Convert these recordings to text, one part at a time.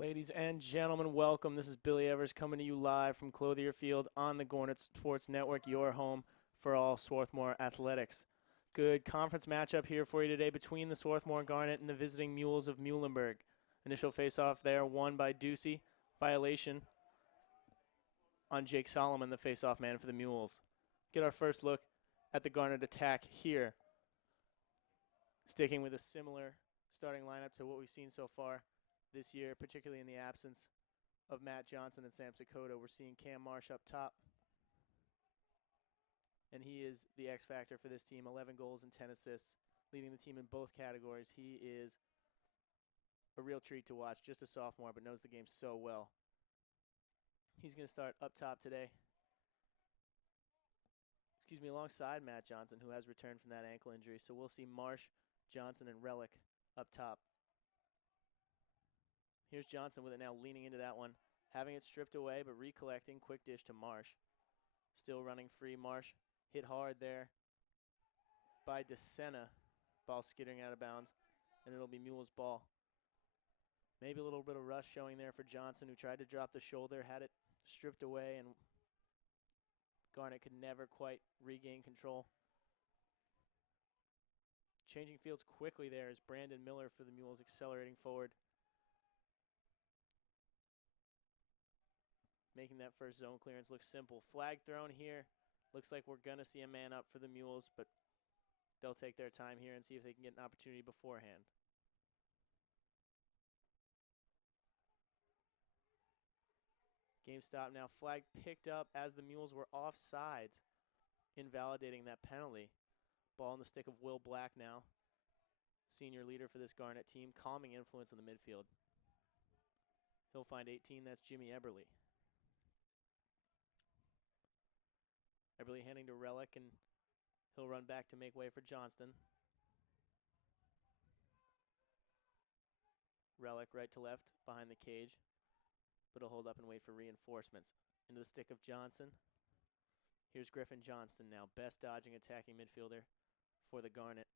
Ladies and gentlemen, welcome. This is Billy Evers coming to you live from Clothier Field on the Gornet Sports Network, your home for all Swarthmore athletics. Good conference matchup here for you today between the Swarthmore Garnet and the visiting Mules of Muhlenberg. Initial face-off there won by Ducey. Violation on Jake Solomon, the face-off man for the Mules. Get our first look at the Garnet attack here. Sticking with a similar starting lineup to what we've seen so far this year, particularly in the absence of Matt Johnson and Sam Sakota. We're seeing Cam Marsh up top, and he is the X factor for this team. 11 goals and 10 assists, leading the team in both categories. He is a real treat to watch, just a sophomore, but knows the game so well. He's going to start up top today. Alongside Matt Johnson, who has returned from that ankle injury. So we'll see Marsh, Johnson, and Relic up top. Here's Johnson with it now, leaning into that one, having it stripped away, but recollecting. Quick dish to Marsh. Still running free. Marsh hit hard there by DeSena. Ball skittering out of bounds, and it'll be Mule's ball. Maybe a little bit of rush showing there for Johnson, who tried to drop the shoulder, had it stripped away, and Garnet could never quite regain control. Changing fields quickly there is Brandon Miller for the Mules, accelerating forward. Making that first zone clearance look simple. Flag thrown here. Looks like we're going to see a man up for the Mules, but they'll take their time here and see if they can get an opportunity beforehand. Game stop now. Flag picked up as the Mules were offsides, invalidating that penalty. Ball in the stick of Will Black now. Senior leader for this Garnet team. Calming influence in the midfield. He'll find 18. That's Jimmy Eberly. Eberly handing to Relic, and he'll run back to make way for Johnston. Relic right to left behind the cage, but he'll hold up and wait for reinforcements. Into the stick of Johnson. Here's Griffin Johnston now, best dodging attacking midfielder for the Garnet.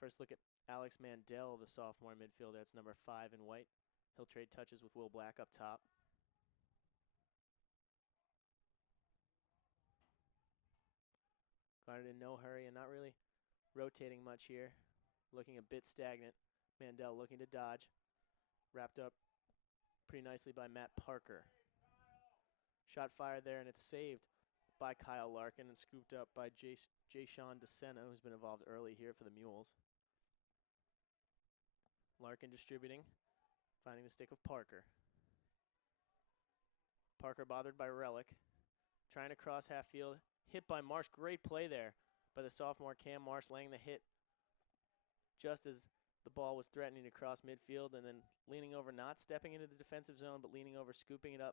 First look at Alex Mandel, the sophomore midfielder. That's number 5 in white. He'll trade touches with Will Black up top. Garnet in no hurry and not really rotating much here. Looking a bit stagnant. Mandel looking to dodge. Wrapped up pretty nicely by Matt Parker. Shot fired there, and it's saved by Kyle Larkin and scooped up by Jay-Sean DeSena, who's been involved early here for the Mules. Larkin distributing, finding the stick of Parker. Parker bothered by Relic. Trying to cross half field. Hit by Marsh. Great play there by the sophomore Cam Marsh, laying the hit just as the ball was threatening to cross midfield, and then leaning over, not stepping into the defensive zone, but leaning over, scooping it up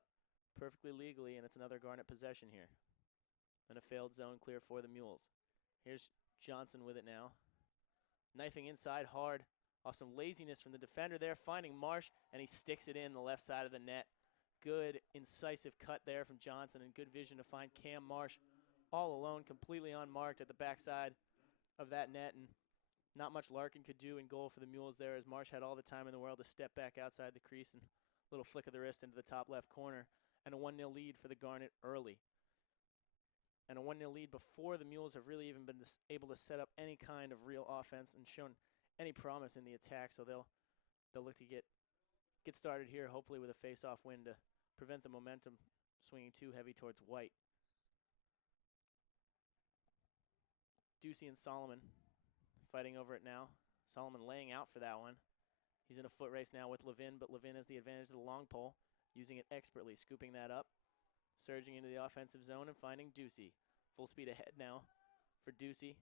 perfectly legally, and it's another Garnet possession here. And a failed zone clear for the Mules. Here's Johnson with it now. Knifing inside hard. Awesome laziness from the defender there, finding Marsh, and he sticks it in the left side of the net. Good, incisive cut there from Johnson, and good vision to find Cam Marsh all alone, completely unmarked at the backside of that net, and not much Larkin could do in goal for the Mules there, as Marsh had all the time in the world to step back outside the crease and a little flick of the wrist into the top left corner, and a 1-0 lead for the Garnet early. And a 1-0 lead before the Mules have really even been able to set up any kind of real offense and shown any promise in the attack, so they'll look to get started here, hopefully with a face-off win to prevent the momentum swinging too heavy towards white. Ducey and Solomon fighting over it now. Solomon laying out for that one. He's in a foot race now with Levin, but Levin has the advantage of the long pole, using it expertly, scooping that up, surging into the offensive zone and finding Ducey. Full speed ahead now for Ducey,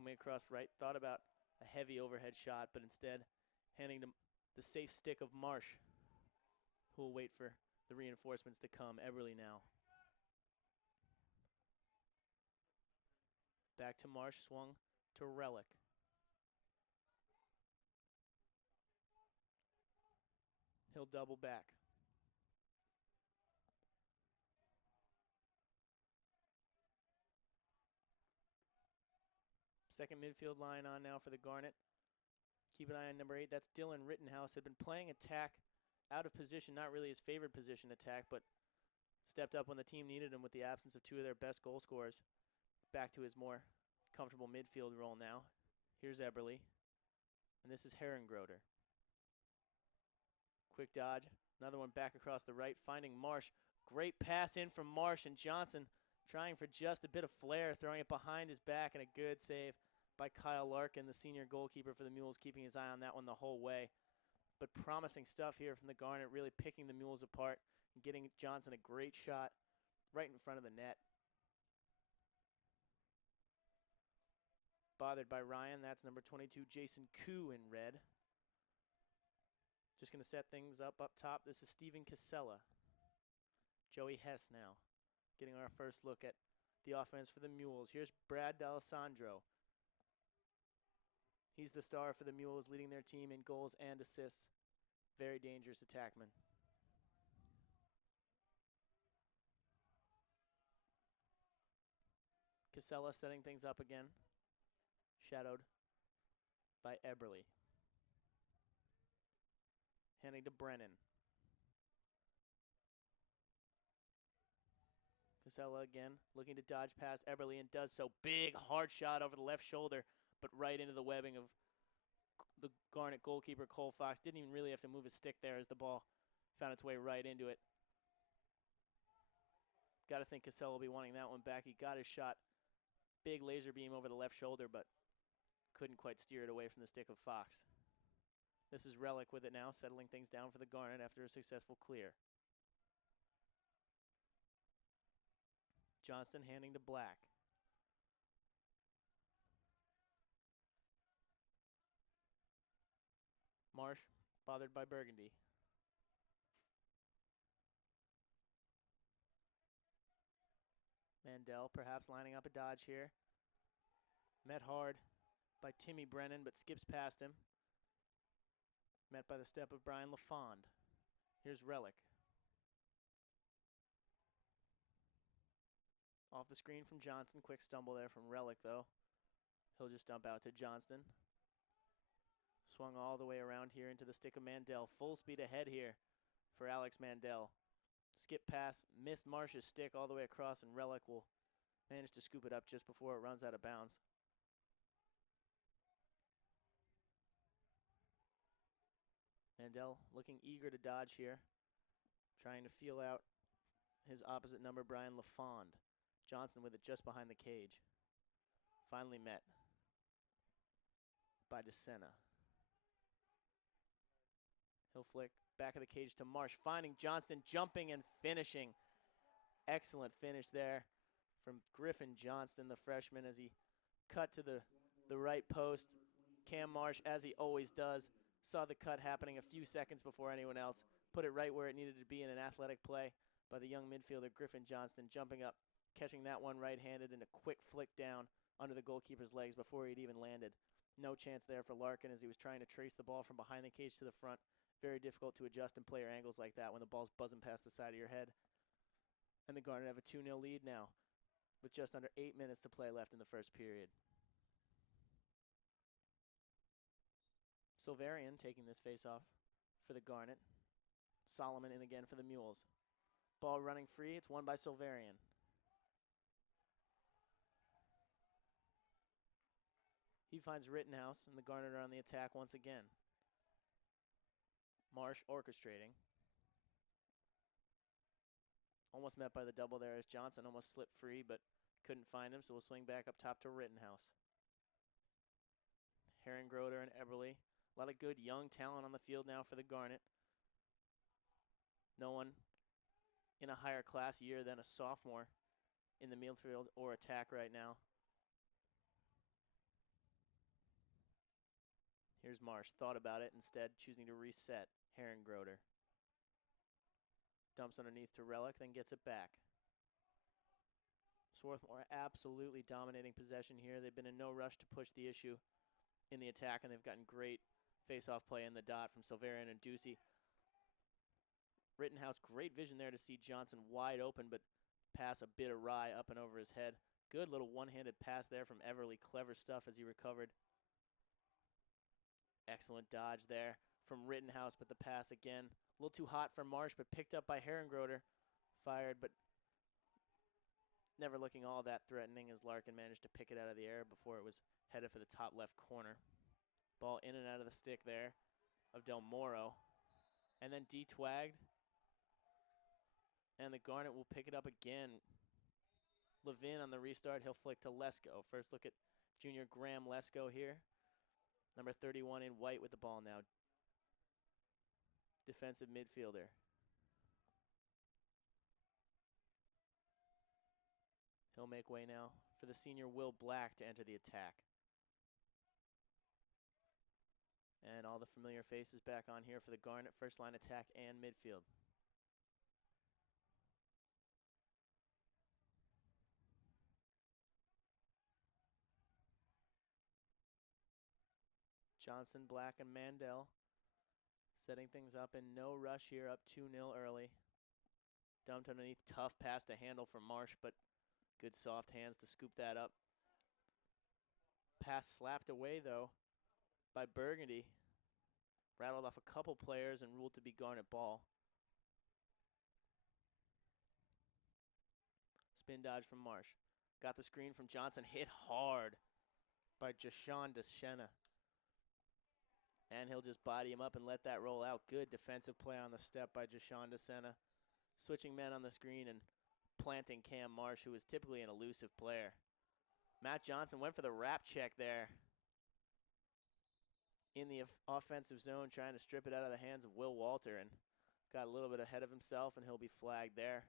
coming across right. Thought about a heavy overhead shot, but instead handing to the safe stick of Marsh, who will wait for the reinforcements to come. Eberly now. Back to Marsh, swung to Relic. He'll double back. Second midfield line on now for the Garnet. Keep an eye on number 8. That's Dylan Rittenhouse. Had been playing attack out of position, not really his favorite position attack, but stepped up when the team needed him with the absence of two of their best goal scorers. Back to his more comfortable midfield role now. Here's Eberle. And this is Herrengroder. Quick dodge. Another one back across the right, finding Marsh. Great pass in from Marsh, and Johnson trying for just a bit of flair, throwing it behind his back, and a good save by Kyle Larkin, the senior goalkeeper for the Mules, keeping his eye on that one the whole way. But promising stuff here from the Garnet, really picking the Mules apart and getting Johnson a great shot right in front of the net. Bothered by Ryan, that's number 22, Jason Koo in red. Just going to set things up top. This is Steven Casella. Joey Hess now, getting our first look at the offense for the Mules. Here's Brad D'Alessandro. He's the star for the Mules, leading their team in goals and assists. Very dangerous attackman. Casella setting things up again. Shadowed by Eberle. Handing to Brennan. Casella again, looking to dodge past Eberle, and does so. Big, hard shot over the left shoulder, but right into the webbing of the Garnet goalkeeper, Cole Fox. Didn't even really have to move his stick there as the ball found its way right into it. Got to think Casella will be wanting that one back. He got his shot. Big laser beam over the left shoulder, but couldn't quite steer it away from the stick of Fox. This is Relic with it now, settling things down for the Garnet after a successful clear. Johnston handing to Black. Marsh, bothered by Burgundy. Mandel perhaps lining up a dodge here. Met hard by Timmy Brennan, but skips past him. Met by the step of Brian LaFond. Here's Relic. Off the screen from Johnson. Quick stumble there from Relic, though. He'll just dump out to Johnston. Swung all the way around here into the stick of Mandel. Full speed ahead here for Alex Mandel. Skip pass, missed Marsh's stick all the way across, and Relic will manage to scoop it up just before it runs out of bounds. Mandel looking eager to dodge here, trying to feel out his opposite number, Brian LaFond. Johnson with it just behind the cage. Finally met by DeSena. He'll flick back of the cage to Marsh, finding Johnston, jumping and finishing. Excellent finish there from Griffin Johnston, the freshman, as he cut to the right post. Cam Marsh, as he always does, saw the cut happening a few seconds before anyone else, put it right where it needed to be in an athletic play by the young midfielder Griffin Johnston, jumping up, catching that one right-handed, and a quick flick down under the goalkeeper's legs before he'd even landed. No chance there for Larkin as he was trying to trace the ball from behind the cage to the front. Very difficult to adjust in player angles like that when the ball's buzzing past the side of your head. And the Garnet have a 2-0 lead now with just under 8 minutes to play left in the first period. Silverian taking this face-off for the Garnet. Solomon in again for the Mules. Ball running free. It's won by Silverian. He finds Rittenhouse, and the Garnet are on the attack once again. Marsh orchestrating. Almost met by the double there as Johnson almost slipped free, but couldn't find him, so we'll swing back up top to Rittenhouse. Herrengroder and Eberle. A lot of good young talent on the field now for the Garnet. No one in a higher class year than a sophomore in the midfield or attack right now. Here's Marsh. Thought about it, instead choosing to reset. Herrengroder. Dumps underneath to Relic, then gets it back. Swarthmore absolutely dominating possession here. They've been in no rush to push the issue in the attack, and they've gotten great face-off play in the dot from Silverian and Ducey. Rittenhouse, great vision there to see Johnson wide open, but pass a bit awry up and over his head. Good little one-handed pass there from Eberle. Clever stuff as he recovered. Excellent dodge there from Rittenhouse, but the pass again, a little too hot for Marsh, but picked up by Herrengroder. Fired, but never looking all that threatening as Larkin managed to pick it out of the air before it was headed for the top left corner. Ball in and out of the stick there of Del Moro. And then detwagged. And the Garnet will pick it up again. Levin on the restart, he'll flick to Lesko. First look at junior Graham Lesko here. Number 31 in white with the ball now. Defensive midfielder. He'll make way now for the senior Will Black to enter the attack. And all the familiar faces back on here for the Garnet first line attack and midfield. Johnson, Black, and Mandel setting things up in no rush here, up 2-0 early. Dumped underneath, tough pass to handle for Marsh, but good soft hands to scoop that up. Pass slapped away, though, by Burgundy. Rattled off a couple players and ruled to be Garnet ball. Spin dodge from Marsh. Got the screen from Johnson, hit hard by Jashawn DeShena. And he'll just body him up and let that roll out. Good defensive play on the step by Jashawn DeShena. Switching men on the screen and planting Cam Marsh, who is typically an elusive player. Matt Johnson went for the wrap check there in the offensive zone, trying to strip it out of the hands of Will Walter, and got a little bit ahead of himself, and he'll be flagged there.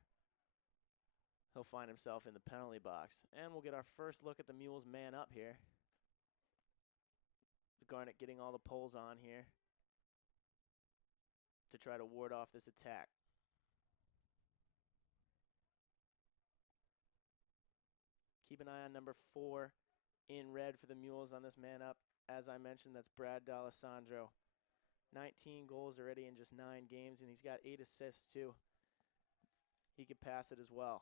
He'll find himself in the penalty box. And we'll get our first look at the Mules man up here. The Garnet getting all the poles on here to try to ward off this attack. Keep an eye on number 4 in red for the Mules on this man up. As I mentioned, that's Brad D'Alessandro. 19 goals already in just 9 games, and he's got 8 assists too. He could pass it as well.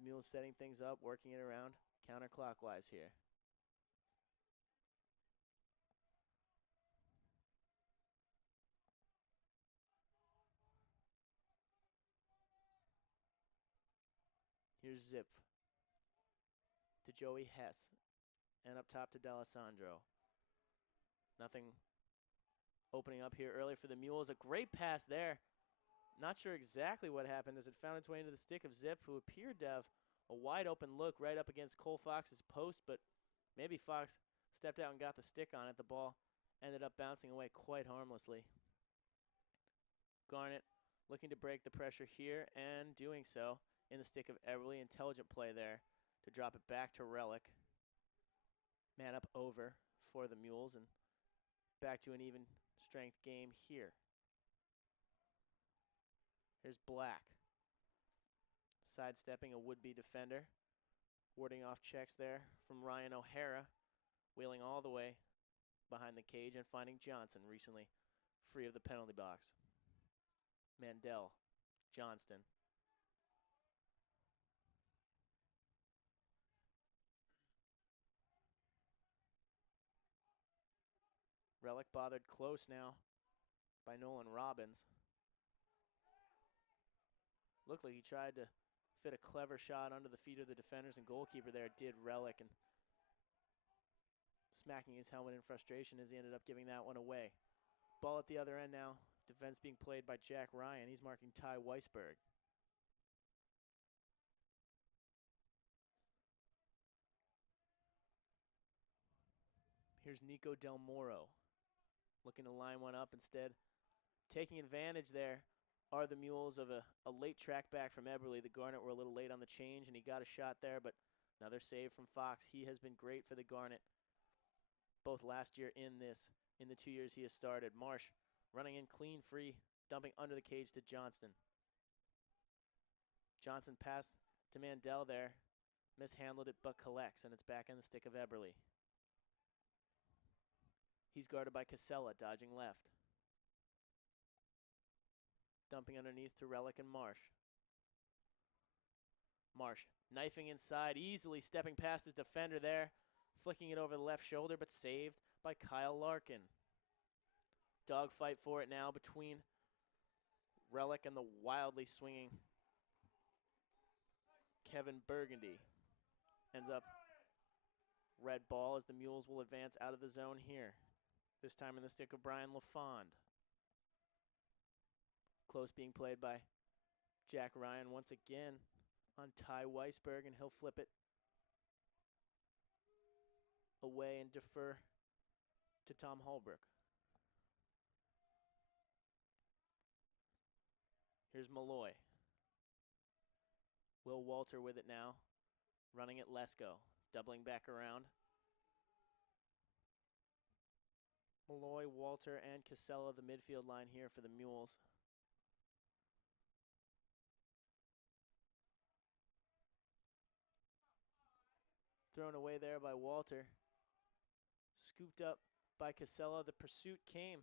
The Mules setting things up, working it around counterclockwise here. Here's Zip to Joey Hess. And up top to D'Alessandro. Nothing opening up here early for the Mules. A great pass there. Not sure exactly what happened as it found its way into the stick of Zip, who appeared to have a wide open look right up against Cole Fox's post, but maybe Fox stepped out and got the stick on it. The ball ended up bouncing away quite harmlessly. Garnet looking to break the pressure here and doing so in the stick of Everly. Intelligent play there to drop it back to Relic. Man up over for the Mules and back to an even strength game here. Here's Black. Sidestepping a would-be defender. Warding off checks there from Ryan O'Hara. Wheeling all the way behind the cage and finding Johnson recently free of the penalty box. Mandel. Johnston. Relic bothered close now by Nolan Robbins. Looked like he tried to fit a clever shot under the feet of the defenders and goalkeeper there did Relic, and smacking his helmet in frustration as he ended up giving that one away. Ball at the other end now. Defense being played by Jack Ryan. He's marking Ty Weisberg. Here's Nico Del Moro. Looking to line one up instead. Taking advantage there are the Mules of a late track back from Eberly. The Garnet were a little late on the change, and he got a shot there, but another save from Fox. He has been great for the Garnet, both last year in the 2 years he has started. Marsh running in clean, free, dumping under the cage to Johnston. Johnson passed to Mandel there. Mishandled it, but collects, and it's back in the stick of Eberly. He's guarded by Casella, dodging left. Dumping underneath to Relic and Marsh. Marsh knifing inside, easily stepping past his defender there. flicking it over the left shoulder, but saved by Kyle Larkin. Dogfight for it now between Relic and the wildly swinging Kevin Burgundy. Ends up red ball as the Mules will advance out of the zone here. This time in the stick of Brian LaFond. Close being played by Jack Ryan once again on Ty Weisberg, and he'll flip it away and defer to Tom Holbrook. Here's Malloy. Will Walter with it now, running it Lesko, doubling back around. Malloy, Walter, and Casella, the midfield line here for the Mules. Thrown away there by Walter. Scooped up by Casella. The pursuit came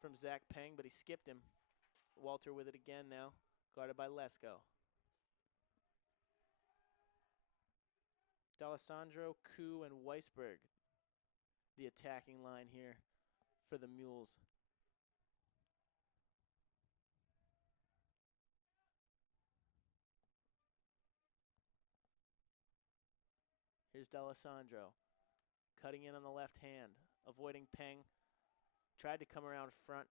from Zach Peng, but he skipped him. Walter with it again now, guarded by Lesko. D'Alessandro, Koo, and Weisberg, the attacking line here for the Mules. Here's D'Alessandro, cutting in on the left hand, avoiding Peng. Tried to come around front,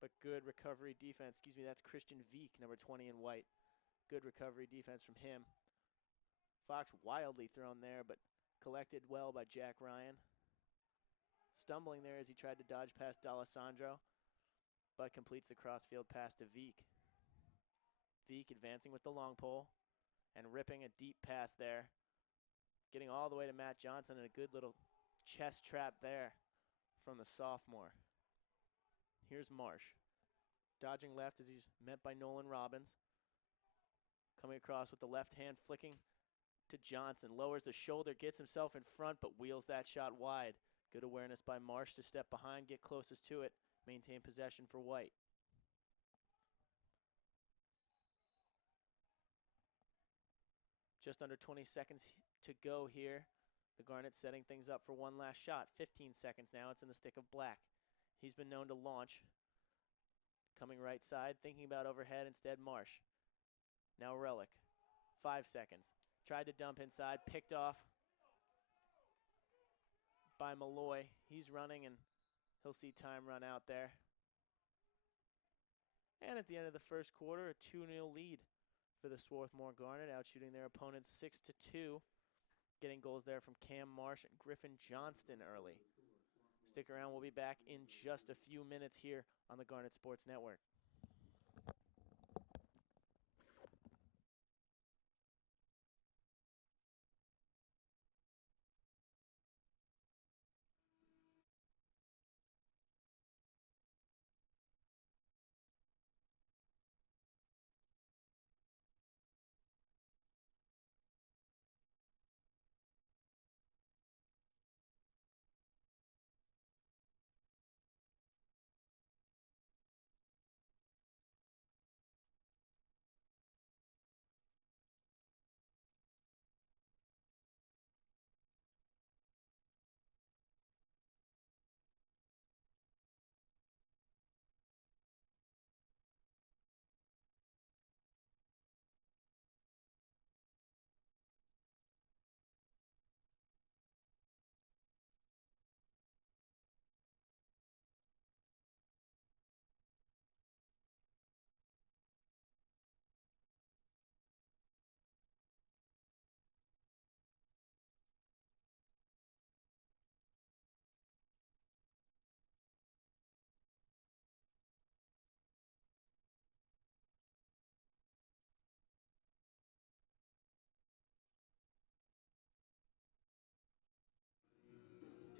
but good recovery defense. Excuse me, that's Christian Veek, number 20 in white. Good recovery defense from him. Fox wildly thrown there, but collected well by Jack Ryan. Stumbling there as he tried to dodge past D'Alessandro, but completes the crossfield pass to Veek. Veek advancing with the long pole and ripping a deep pass there. Getting all the way to Matt Johnson, and a good little chest trap there from the sophomore. Here's Marsh. Dodging left as he's met by Nolan Robbins. Coming across with the left hand, flicking to Johnson. Lowers the shoulder, gets himself in front, but wheels that shot wide. Good awareness by Marsh to step behind, get closest to it, maintain possession for White. Just under 20 seconds to go here. The Garnet setting things up for one last shot. 15 seconds now, it's in the stick of Black. He's been known to launch. Coming right side, thinking about overhead, instead Marsh. Now Relic, 5 seconds. Tried to dump inside, picked off by Malloy. He's running and he'll see time run out there. And at the end of the first quarter, a 2-0 lead for the Swarthmore Garnet, outshooting their opponents 6-2. Getting goals there from Cam Marsh and Griffin Johnston early. Stick around, we'll be back in just a few minutes here on the Garnet Sports Network.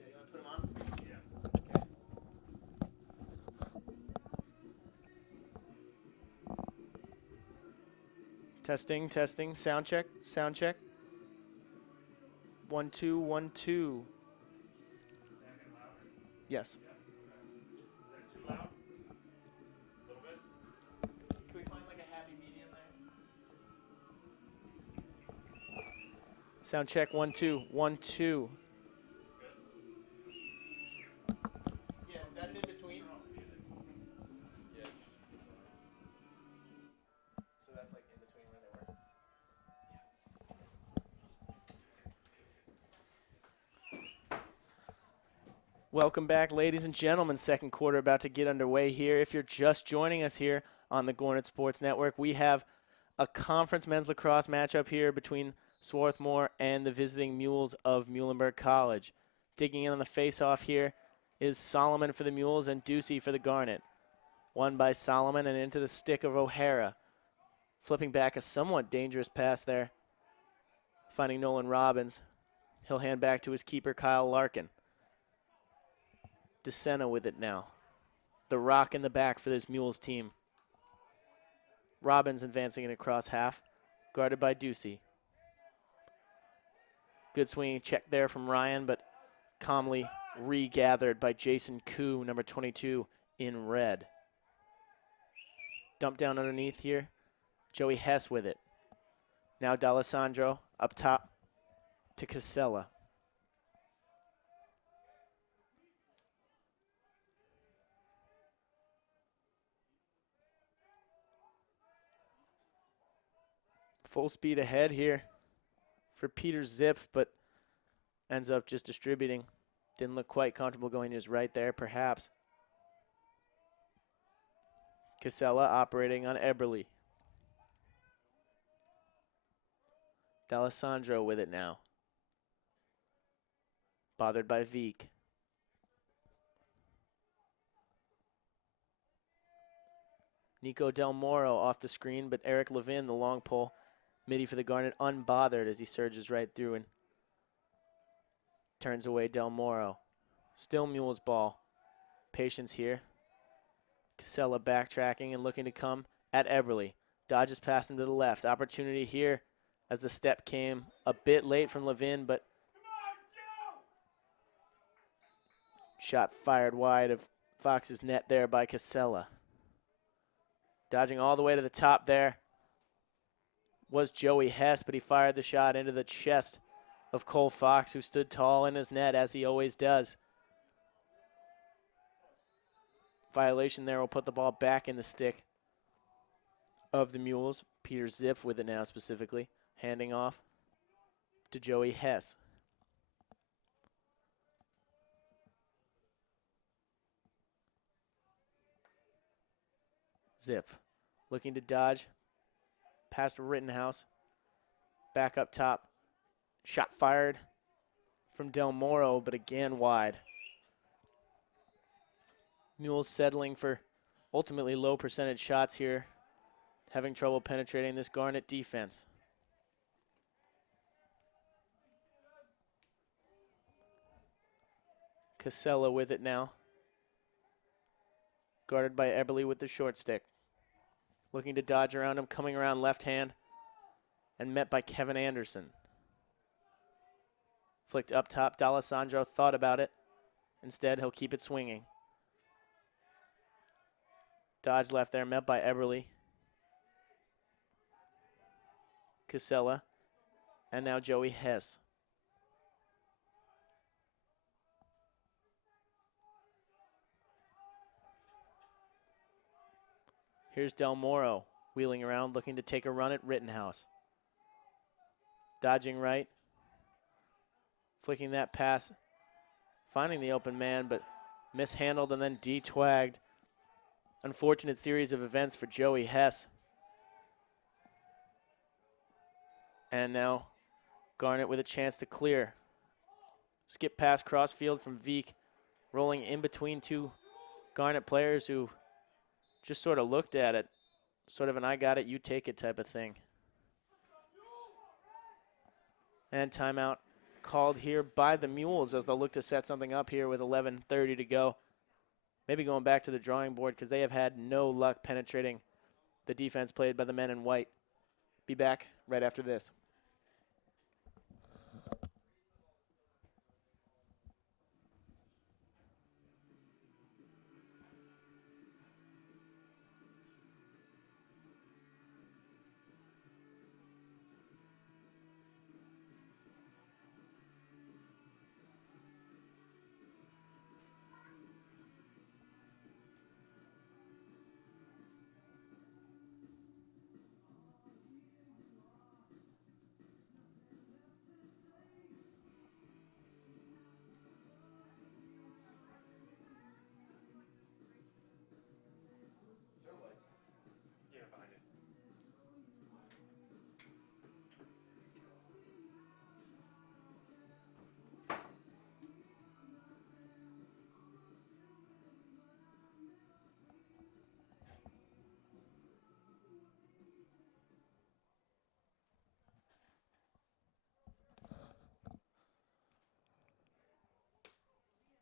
Yeah, you want to put him on? Yeah. Okay. Testing, sound check. 1 2 1 2. Yes. Yeah. Is that too loud? A little bit? Can we find like a happy medium there? Sound check 1 2 1 2. Welcome back, ladies and gentlemen. Second quarter about to get underway here. If you're just joining us here on the Gornet Sports Network, we have a conference men's lacrosse matchup here between Swarthmore and the visiting Mules of Muhlenberg College. Digging in on the face-off here is Solomon for the Mules and Ducey for the Garnet. Won by Solomon and into the stick of O'Hara. Flipping back a somewhat dangerous pass there. Finding Nolan Robbins. He'll hand back to his keeper, Kyle Larkin. DeSena with it now. The rock in the back for this Mules team. Robbins advancing it across half, guarded by Ducey. Good swinging check there from Ryan, but calmly regathered by Jason Koo, number 22 in red. Dump down underneath here. Joey Hess with it. Now D'Alessandro up top to Casella. Full speed ahead here for Peter Zipf, but ends up just distributing. Didn't look quite comfortable going to his right there, perhaps. Casella operating on Eberle. D'Alessandro with it now. Bothered by Veek. Nico Del Moro off the screen, but Eric Levin, the long pole, midi for the Garnet, unbothered as he surges right through and turns away Del Moro. Still Mules ball. Patience here. Casella backtracking and looking to come at Eberle. Dodges past him to the left. Opportunity here as the step came a bit late from Levin, but shot fired wide of Fox's net there by Casella. Dodging all the way to the top there was Joey Hess, but he fired the shot into the chest of Cole Fox, who stood tall in his net, as he always does. Violation there will put the ball back in the stick of the Mules. Peter Zipf with it now specifically, handing off to Joey Hess. Zip looking to dodge past Rittenhouse. Back up top. Shot fired from Del Moro, but again wide. Mules settling for ultimately low percentage shots here, having trouble penetrating this Garnet defense. Casella with it now. Guarded by Eberle with the short stick. Looking to dodge around him, coming around left hand, and met by Kevin Anderson. Flicked up top, D'Alessandro thought about it. Instead, he'll keep it swinging. Dodge left there, met by Eberle. Casella, and now Joey Hess. Here's Del Moro wheeling around, looking to take a run at Rittenhouse. Dodging right. Flicking that pass. Finding the open man, but mishandled and then de-twagged. Unfortunate series of events for Joey Hess. And now Garnet with a chance to clear. Skip pass crossfield from Veek, rolling in between two Garnet players who just sort of looked at it, sort of an I got it, you take it type of thing. And timeout called here by the Mules as they'll look to set something up here with 11:30 to go. Maybe going back to the drawing board because they have had no luck penetrating the defense played by the men in white. Be back right after this.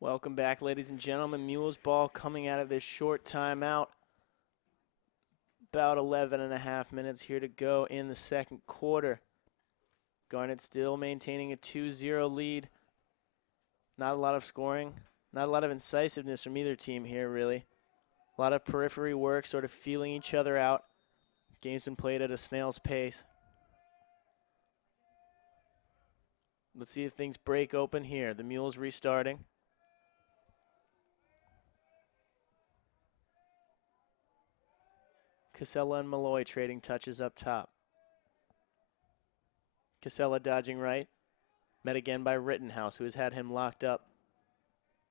Welcome back, ladies and gentlemen. Mules ball coming out of this short timeout. About 11 and a half minutes here to go in the second quarter. Garnet still maintaining a 2-0 lead. Not a lot of scoring, not a lot of incisiveness from either team here, really. A lot of periphery work, sort of feeling each other out. Game's been played at a snail's pace. Let's see if things break open here. The Mules restarting. Casella and Malloy trading touches up top. Casella dodging right. Met again by Rittenhouse, who has had him locked up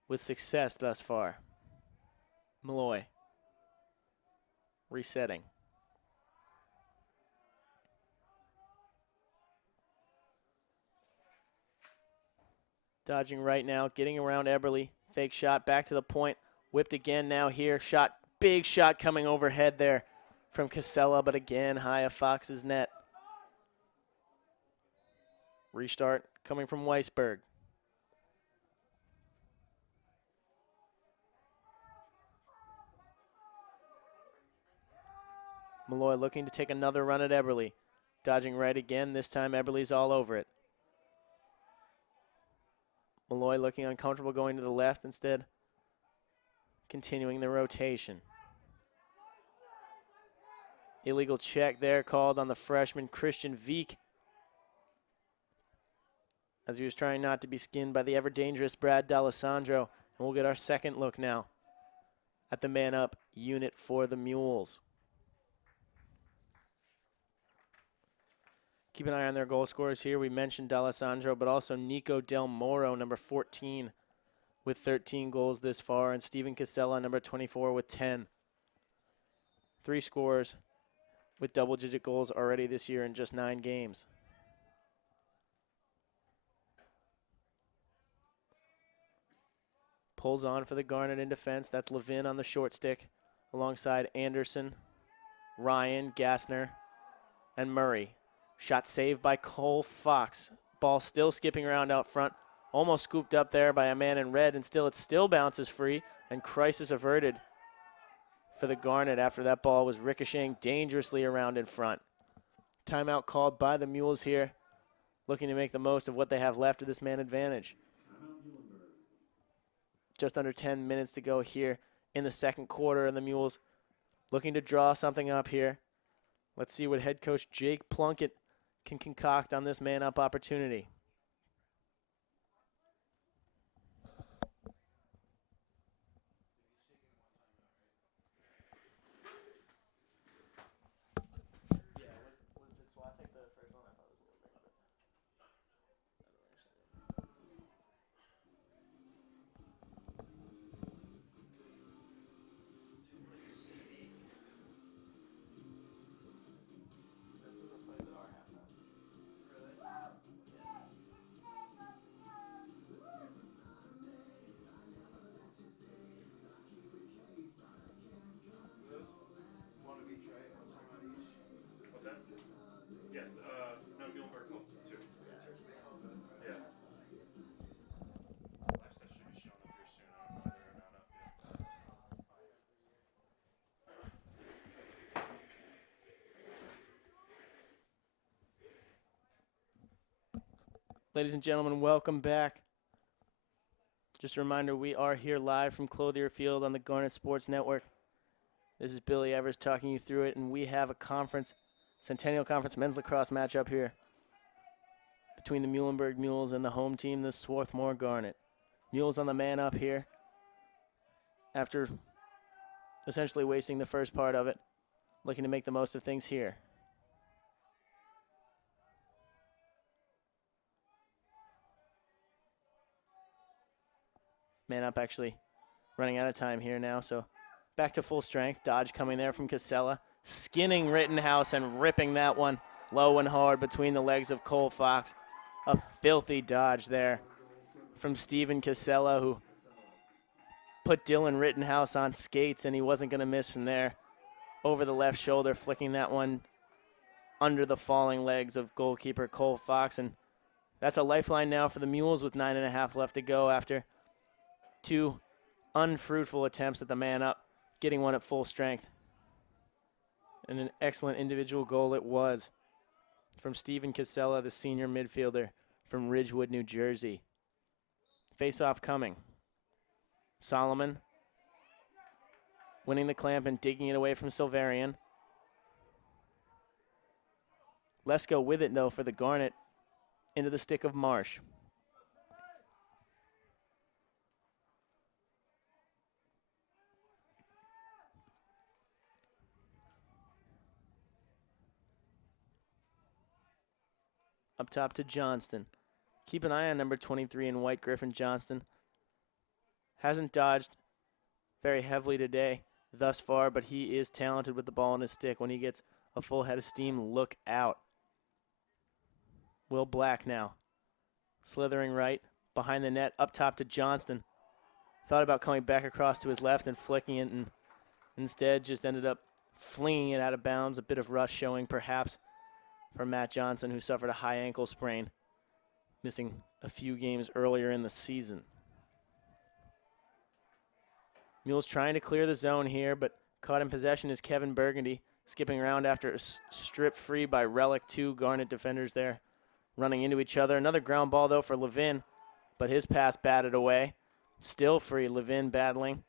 with success thus far. Malloy resetting. Dodging right now, getting around Eberly. Fake shot, back to the point. Whipped again now here. Shot, big shot coming overhead there from Casella, but again high of Fox's net. Restart coming from Weisberg. Malloy looking to take another run at Eberly. Dodging right again, this time Eberly's all over it. Malloy looking uncomfortable going to the left, instead continuing the rotation. Illegal check there called on the freshman Christian Veek, as he was trying not to be skinned by the ever-dangerous Brad D'Alessandro. And we'll get our second look now at the man-up unit for the Mules. Keep an eye on their goal scorers here. We mentioned D'Alessandro, but also Nico Del Moro, number 14, with 13 goals this far, and Steven Casella, number 24, with 10. 3 scorers with double-digit goals already this year in just 9 games. Pulls on for the Garnet in defense. That's Levin on the short stick, alongside Anderson, Ryan, Gassner, and Murray. Shot saved by Cole Fox. Ball still skipping around out front. Almost scooped up there by a man in red, and it still bounces free, and crisis averted for the Garnet after that ball was ricocheting dangerously around in front. Timeout called by the Mules here, looking to make the most of what they have left of this man advantage. Just under 10 minutes to go here in the second quarter, and the Mules looking to draw something up here. Let's see what head coach Jake Plunkett can concoct on this man-up opportunity. Yes, no, Muhlenberg called 2. Yeah. Live set should be showing up here soon. I don't know why they're not up yet. Ladies and gentlemen, welcome back. Just a reminder, we are here live from Clothier Field on the Garnet Sports Network. This is Billy Evers talking you through it, and we have a Centennial Conference men's lacrosse matchup here between the Muhlenberg Mules and the home team, the Swarthmore Garnet. Mules on the man up here after essentially wasting the first part of it, looking to make the most of things here. Man up actually running out of time here now, so back to full strength. Dodge coming there from Casella, skinning Rittenhouse and ripping that one low and hard between the legs of Cole Fox. A filthy dodge there from Steven Casella, who put Dylan Rittenhouse on skates, and he wasn't going to miss from there. Over the left shoulder, flicking that one under the falling legs of goalkeeper Cole Fox. And that's a lifeline now for the Mules with 9.5 left to go after 2 unfruitful attempts at the man up, getting one at full strength. And an excellent individual goal it was from Steven Casella, the senior midfielder from Ridgewood, New Jersey. Face-off coming. Solomon winning the clamp and digging it away from Silverian. Lesko with it, though, for the Garnet into the stick of Marsh. Up top to Johnston. Keep an eye on number 23 in white, Griffin Johnston. Hasn't dodged very heavily today thus far, but he is talented with the ball in his stick. When he gets a full head of steam, look out. Will Black now. Slithering right, behind the net, up top to Johnston. Thought about coming back across to his left and flicking it, and instead just ended up flinging it out of bounds. A bit of rust showing, perhaps, for Matt Johnson, who suffered a high ankle sprain, missing a few games earlier in the season. Mules trying to clear the zone here, but caught in possession is Kevin Burgundy, skipping around after a strip free by Relic. 2 Garnet defenders there running into each other. Another ground ball, though, for Levin, but his pass batted away. Still free, Levin battling.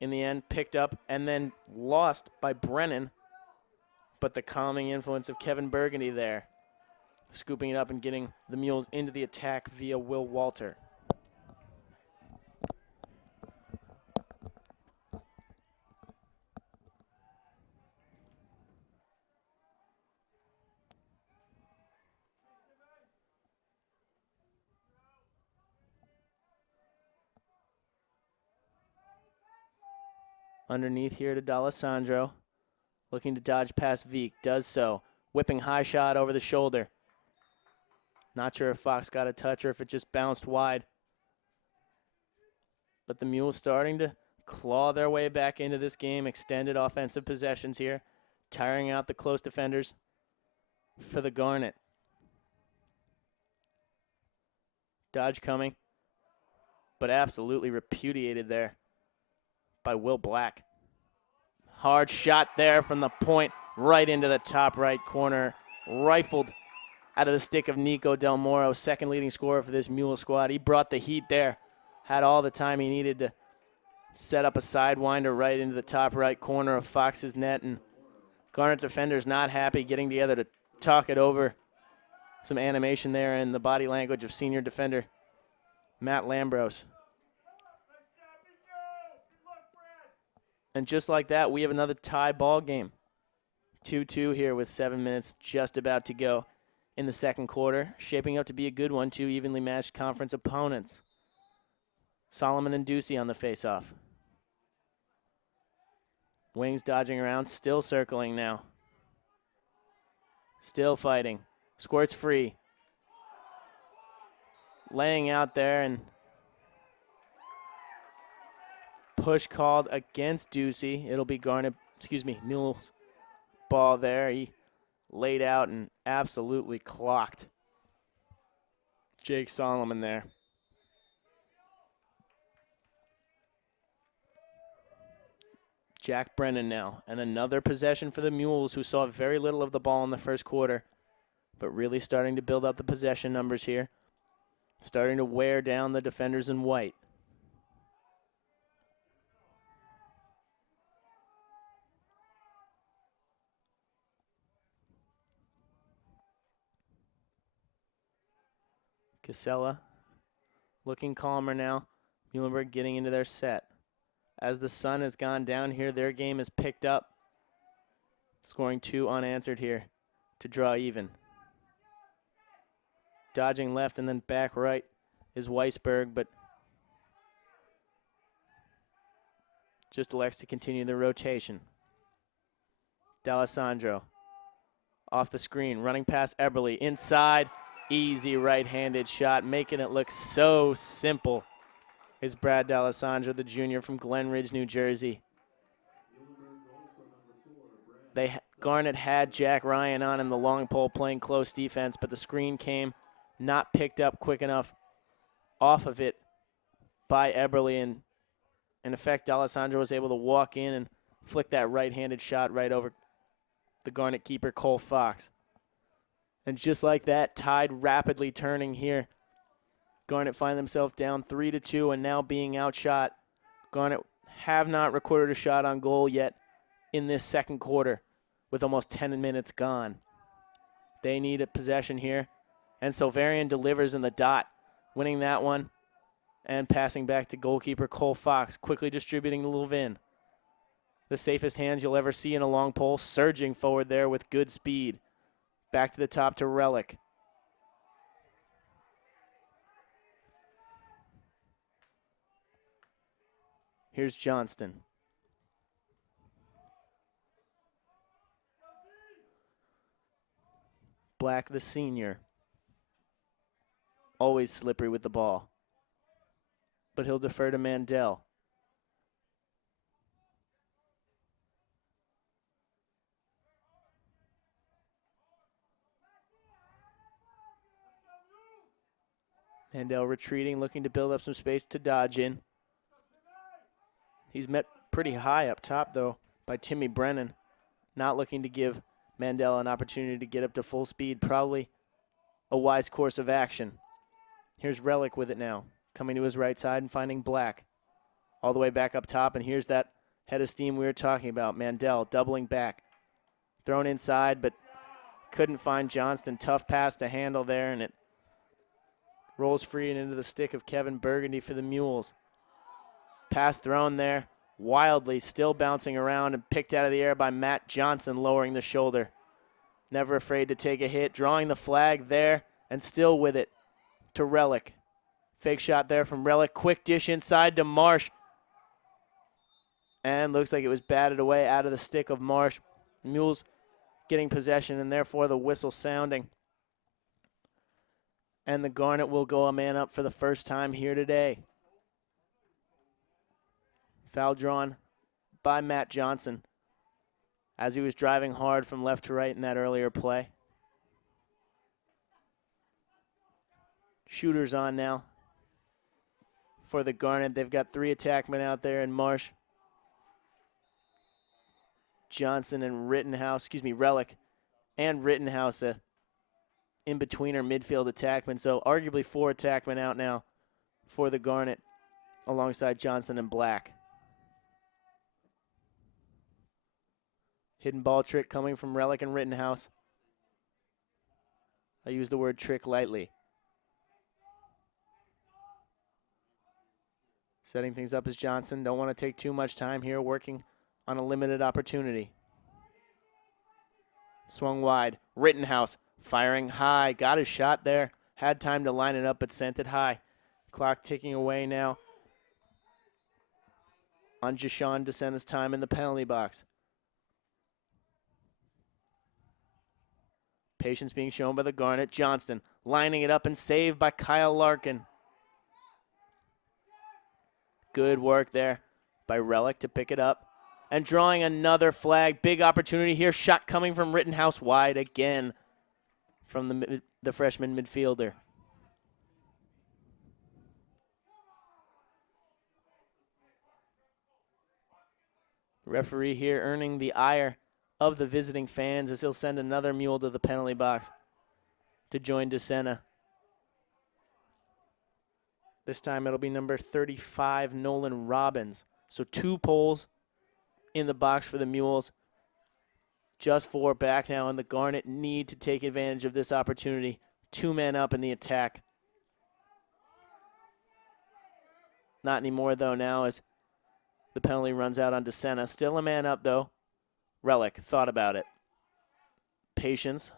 In the end, picked up and then lost by Brennan, but the calming influence of Kevin Burgundy there, scooping it up and getting the Mules into the attack via Will Walter. Underneath here to D'Alessandro. Looking to dodge past Veek. Does so. Whipping high shot over the shoulder. Not sure if Fox got a touch or if it just bounced wide. But the Mules starting to claw their way back into this game. Extended offensive possessions here. Tiring out the close defenders for the Garnet. Dodge coming. But absolutely repudiated there by Will Black. Hard shot there from the point right into the top right corner. Rifled out of the stick of Nico Del Moro, second leading scorer for this Mule squad. He brought the heat there. Had all the time he needed to set up a sidewinder right into the top right corner of Fox's net. And Garnet defenders not happy, getting together to talk it over. Some animation there in the body language of senior defender Matt Lambros. And just like that, we have another tie ball game. 2-2 here with 7 minutes just about to go in the second quarter. Shaping up to be a good one, 2 evenly matched conference opponents. Solomon and Ducey on the face-off. Wings dodging around, still circling now. Still fighting. Squirts free. Laying out there, and push called against Ducey. It'll be Mule's ball there. He laid out and absolutely clocked Jake Solomon there. Jack Brennan now, and another possession for the Mules, who saw very little of the ball in the first quarter, but really starting to build up the possession numbers here. Starting to wear down the defenders in white. Casella looking calmer now. Muhlenberg getting into their set. As the sun has gone down here, their game is picked up. Scoring 2 unanswered here to draw even. Dodging left and then back right is Weisberg, but just elects to continue the rotation. D'Alessandro off the screen, running past Eberle, inside. Easy right-handed shot, making it look so simple, is Brad D'Alessandro, the junior from Glen Ridge, New Jersey. Garnet had Jack Ryan on in the long pole playing close defense, but the screen came not picked up quick enough off of it by Eberle, and in effect, D'Alessandro was able to walk in and flick that right-handed shot right over the Garnet keeper, Cole Fox. And just like that, tide rapidly turning here. Garnet find themselves down 3-2 and now being outshot. Garnet have not recorded a shot on goal yet in this second quarter with almost 10 minutes gone. They need a possession here, and Silverian delivers in the dot, winning that one and passing back to goalkeeper Cole Fox, quickly distributing to Levin. The safest hands you'll ever see in a long pole, surging forward there with good speed. Back to the top to Relic. Here's Johnston. Black, the senior. Always slippery with the ball. But he'll defer to Mandel. Mandel retreating, looking to build up some space to dodge in. He's met pretty high up top, though, by Timmy Brennan. Not looking to give Mandel an opportunity to get up to full speed. Probably a wise course of action. Here's Relic with it now. Coming to his right side and finding Black. All the way back up top, and here's that head of steam we were talking about. Mandel doubling back. Thrown inside, but couldn't find Johnston. Tough pass to handle there, and it rolls free and into the stick of Kevin Burgundy for the Mules. Pass thrown there, wildly, still bouncing around and picked out of the air by Matt Johnson, lowering the shoulder. Never afraid to take a hit, drawing the flag there, and still with it to Relic. Fake shot there from Relic. Quick dish inside to Marsh. And looks like it was batted away out of the stick of Marsh. Mules getting possession, and therefore the whistle sounding. And the Garnet will go a man up for the first time here today. Foul drawn by Matt Johnson as he was driving hard from left to right in that earlier play. Shooters on now for the Garnet. They've got 3 attackmen out there in Marsh, Johnson, and Relic and Rittenhouse, in-betweener midfield attackman. So arguably 4 attackmen out now for the Garnet alongside Johnson and Black. Hidden ball trick coming from Relic and Rittenhouse. I use the word trick lightly. Setting things up as Johnson. Don't want to take too much time here, working on a limited opportunity. Swung wide. Rittenhouse firing high. Got his shot there. Had time to line it up, but sent it high. Clock ticking away now on Jashawn DeSena's time in the penalty box. Patience being shown by the Garnet. Johnston lining it up and saved by Kyle Larkin. Good work there by Relic to pick it up. And drawing another flag. Big opportunity here. Shot coming from Rittenhouse wide again from the freshman midfielder. Referee here earning the ire of the visiting fans as he'll send another Mule to the penalty box to join DeSena. This time it'll be number 35, Nolan Robbins. So 2 poles in the box for the Mules. Just 4 back now, and the Garnet need to take advantage of this opportunity. 2 men up in the attack. Not anymore, though, now as the penalty runs out on DeSena. Still a man up, though. Relic thought about it. Patience.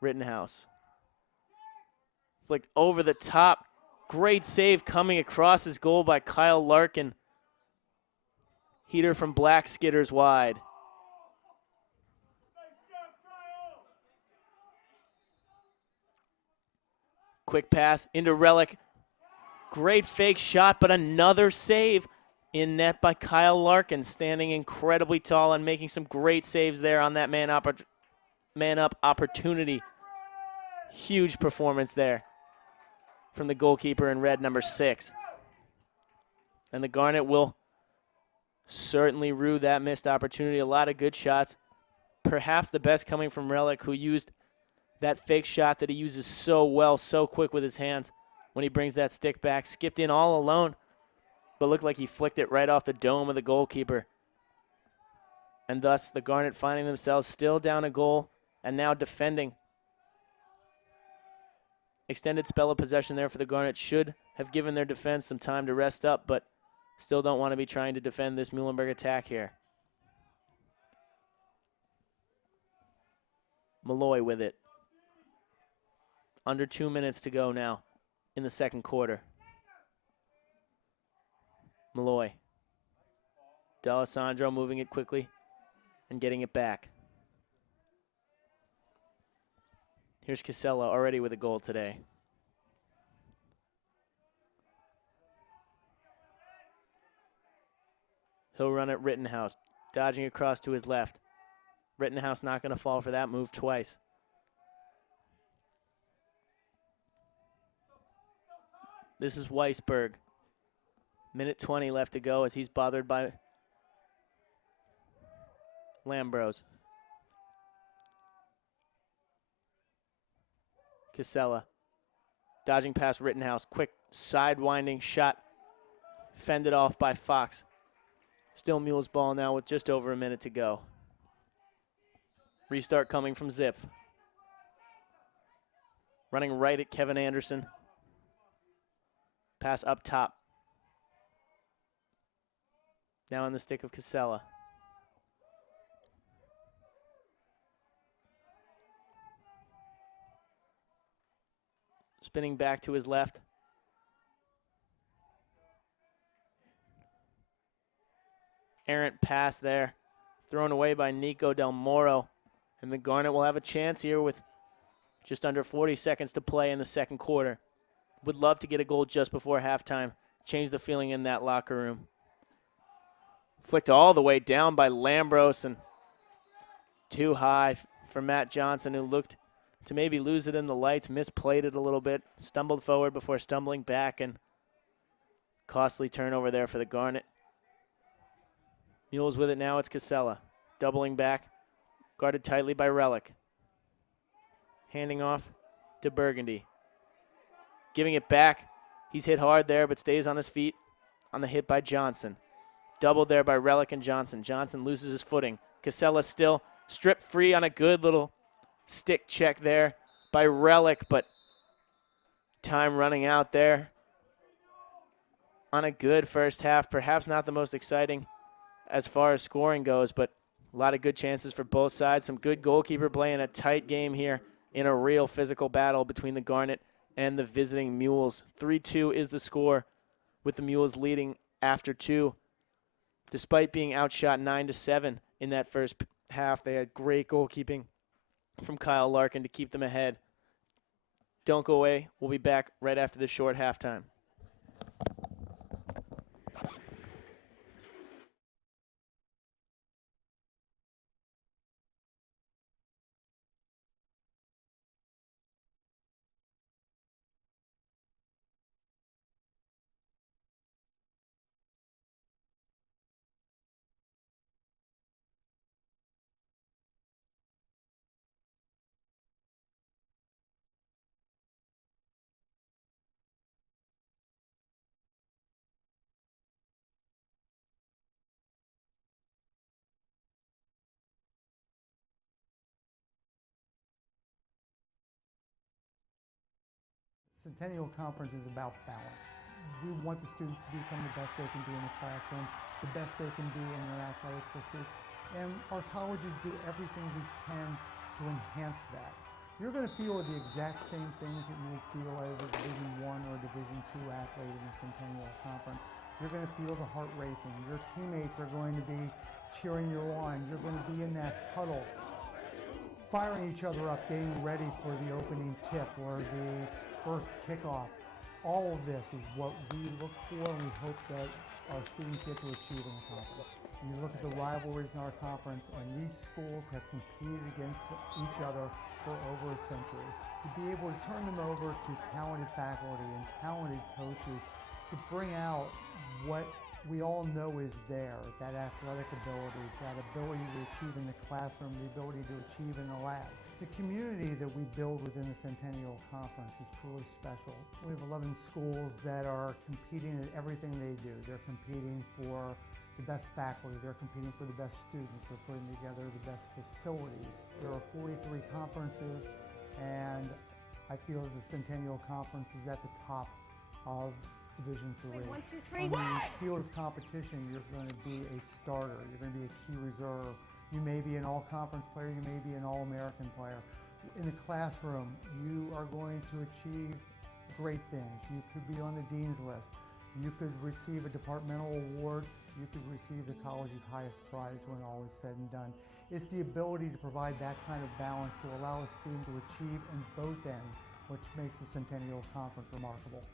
Rittenhouse. Flicked over the top. Great save coming across his goal by Kyle Larkin. Heater from Black skitters wide. Quick pass into Relic. Great fake shot, but another save in net by Kyle Larkin, standing incredibly tall and making some great saves there on that man up opportunity. Huge performance there from the goalkeeper in red, number 6. And the Garnet will certainly rue that missed opportunity. A lot of good shots. Perhaps the best coming from Relic, who used that fake shot that he uses so well, so quick with his hands when he brings that stick back. Skipped in all alone, but looked like he flicked it right off the dome of the goalkeeper. And thus the Garnet finding themselves still down a goal and now defending. Extended spell of possession there for the Garnet. Should have given their defense some time to rest up, but still don't want to be trying to defend this Muhlenberg attack here. Malloy with it. Under 2 minutes to go now in the second quarter. Malloy. D'Alessandro moving it quickly and getting it back. Here's Casella already with a goal today. He'll run at Rittenhouse, dodging across to his left. Rittenhouse not going to fall for that move twice. This is Weisberg. Minute 20 left to go as he's bothered by Lambros. Casella dodging past Rittenhouse. Quick sidewinding shot. Fended off by Fox. Still Mule's ball now with just over a minute to go. Restart coming from Zip. Running right at Kevin Anderson. Pass up top. Now in the stick of Casella. Spinning back to his left. Errant pass there. Thrown away by Nico Del Moro. And the Garnet will have a chance here with just under 40 seconds to play in the second quarter. Would love to get a goal just before halftime. Change the feeling in that locker room. Flicked all the way down by Lambros and too high for Matt Johnson, who looked to maybe lose it in the lights, misplayed it a little bit, stumbled forward before stumbling back, and costly turnover there for the Garnet. Mules with it now, it's Casella. Doubling back, guarded tightly by Relic. Handing off to Burgundy. Giving it back. He's hit hard there, but stays on his feet on the hit by Johnson. Doubled there by Relic and Johnson. Johnson loses his footing. Casella still stripped free on a good little stick check there by Relic, but time running out there on a good first half. Perhaps not the most exciting as far as scoring goes, but a lot of good chances for both sides. Some good goalkeeper play in a tight game here in a real physical battle between the Garnet and the visiting Mules. 3-2 is the score, with the Mules leading after 2. Despite being outshot 9-7 in that first half, they had great goalkeeping from Kyle Larkin to keep them ahead. Don't go away. We'll be back right after this short halftime. Centennial Conference is about balance. We want the students to become the best they can be in the classroom, the best they can be in their athletic pursuits, and our colleges do everything we can to enhance that. You're going to feel the exact same things that you would feel as a Division I or Division II athlete in the Centennial Conference. You're going to feel the heart racing. Your teammates are going to be cheering you on. You're going to be in that huddle, firing each other up, getting ready for the opening tip or the first kickoff. All of this is what we look for and we hope that our students get to achieve in the conference. When you look at the rivalries in our conference, and these schools have competed against each other for over a century, to be able to turn them over to talented faculty and talented coaches to bring out what we all know is there, that athletic ability, that ability to achieve in the classroom, the ability to achieve in the lab. The community that we build within the Centennial Conference is truly special. We have 11 schools that are competing at everything they do. They're competing for the best faculty, they're competing for the best students, they're putting together the best facilities. There are 43 conferences, and I feel that the Centennial Conference is at the top of Division III. 1, 2, 3, On the field of competition, you're going to be a starter, you're going to be a key reserve. You may be an all-conference player, you may be an all-American player. In the classroom, you are going to achieve great things. You could be on the dean's list. You could receive a departmental award. You could receive the college's highest prize when all is said and done. It's the ability to provide that kind of balance to allow a student to achieve in both ends, which makes the Centennial Conference remarkable.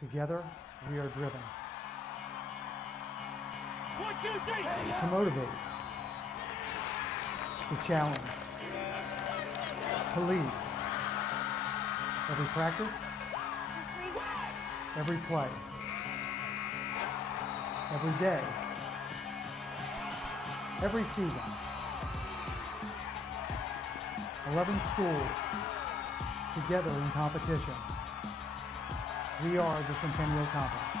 Together, we are driven. 1, 2, 3. To motivate, to challenge, to lead. Every practice, every play, every day, every season. 11 schools together in competition. We are the Centennial Conference.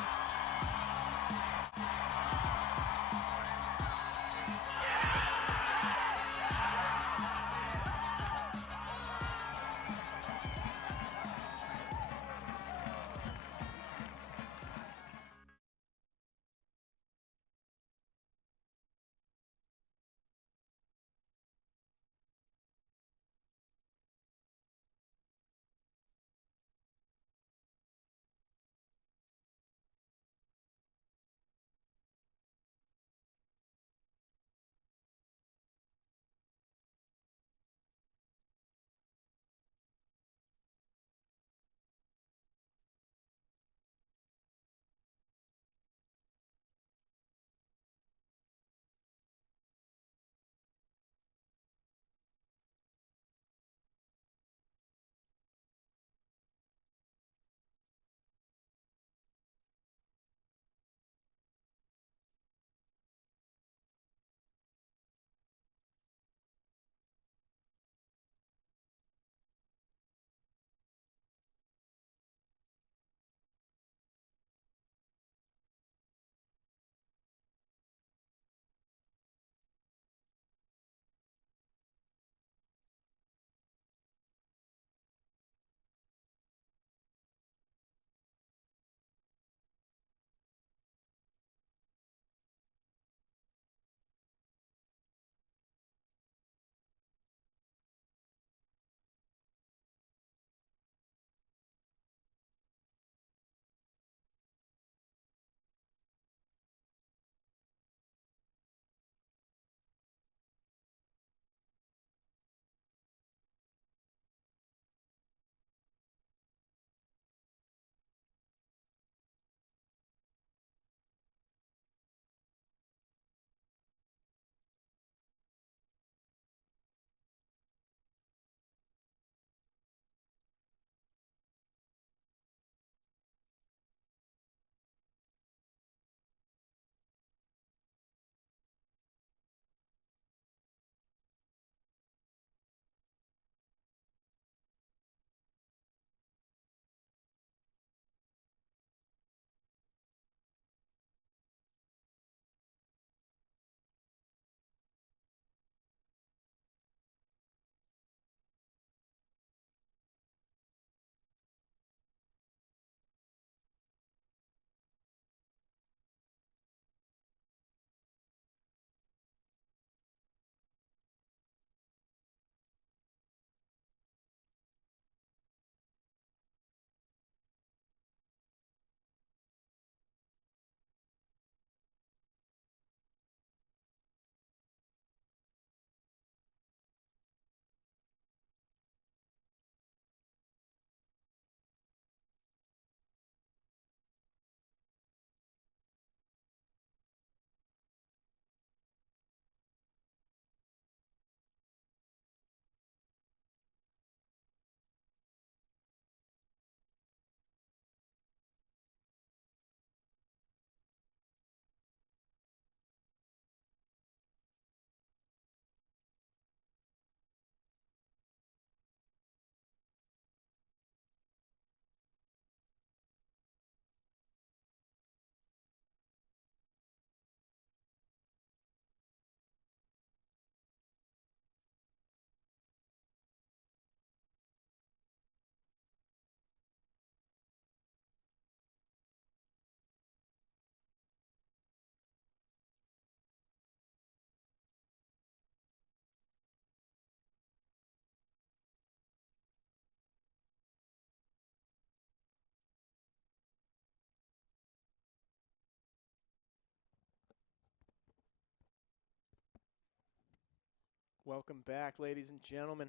Welcome back, ladies and gentlemen.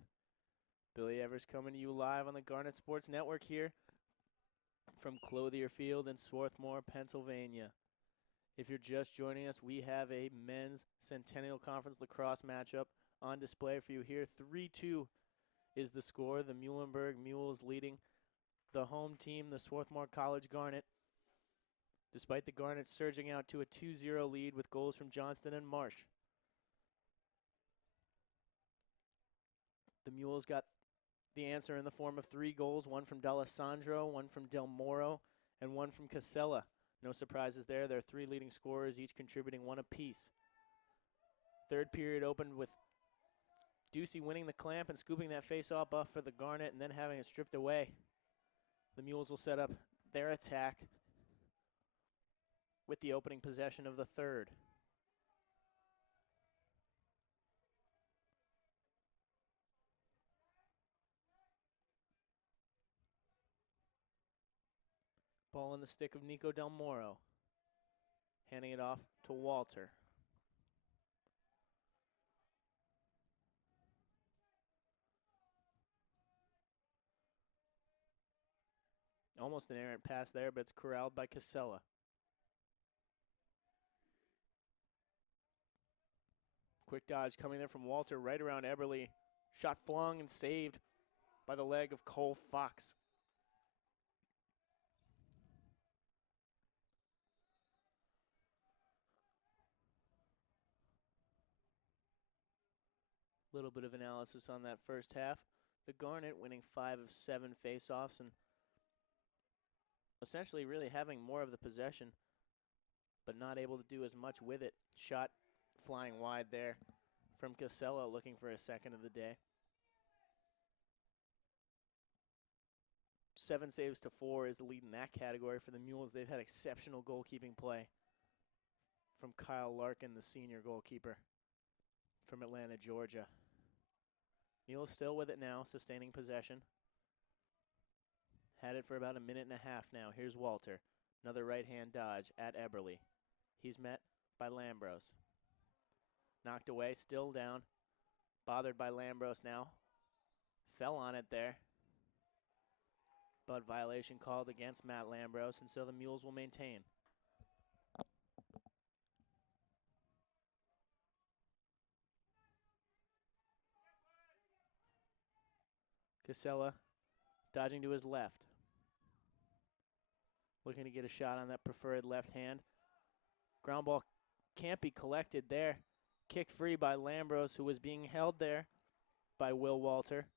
Billy Evers coming to you live on the Garnet Sports Network here from Clothier Field in Swarthmore, Pennsylvania. If you're just joining us, we have a men's Centennial Conference lacrosse matchup on display for you here. 3-2 is the score. The Muhlenberg Mules leading the home team, the Swarthmore College Garnet, despite the Garnet surging out to a 2-0 lead with goals from Johnston and Marsh. The Mules got the answer in the form of 3 goals, one from D'Alessandro, one from Del Moro, and one from Casella. No surprises there. Their 3 leading scorers, each contributing 1 apiece. Third period opened with Ducey winning the clamp and scooping that face-off buff for the Garnet and then having it stripped away. The Mules will set up their attack with the opening possession of the third. Ball in the stick of Nico Del Moro. Handing it off to Walter. Almost an errant pass there, but it's corralled by Casella. Quick dodge coming there from Walter right around Eberly. Shot flung and saved by the leg of Cole Fox. Little bit of analysis on that first half. The Garnet winning 5 of 7 faceoffs and essentially really having more of the possession, but not able to do as much with it. Shot flying wide there from Casella, looking for a second of the day. 7 saves to 4 is the lead in that category for the Mules. They've had exceptional goalkeeping play from Kyle Larkin, the senior goalkeeper from Atlanta, Georgia. Mules still with it now, sustaining possession. Had it for about a minute and a half now. Here's Walter. Another right-hand dodge at Eberly. He's met by Lambros. Knocked away, still down. Bothered by Lambros now. Fell on it there. But violation called against Matt Lambros, and so the Mules will maintain. Casella dodging to his left. Looking to get a shot on that preferred left hand. Ground ball can't be collected there. Kicked free by Lambros, who was being held there by Will Walter.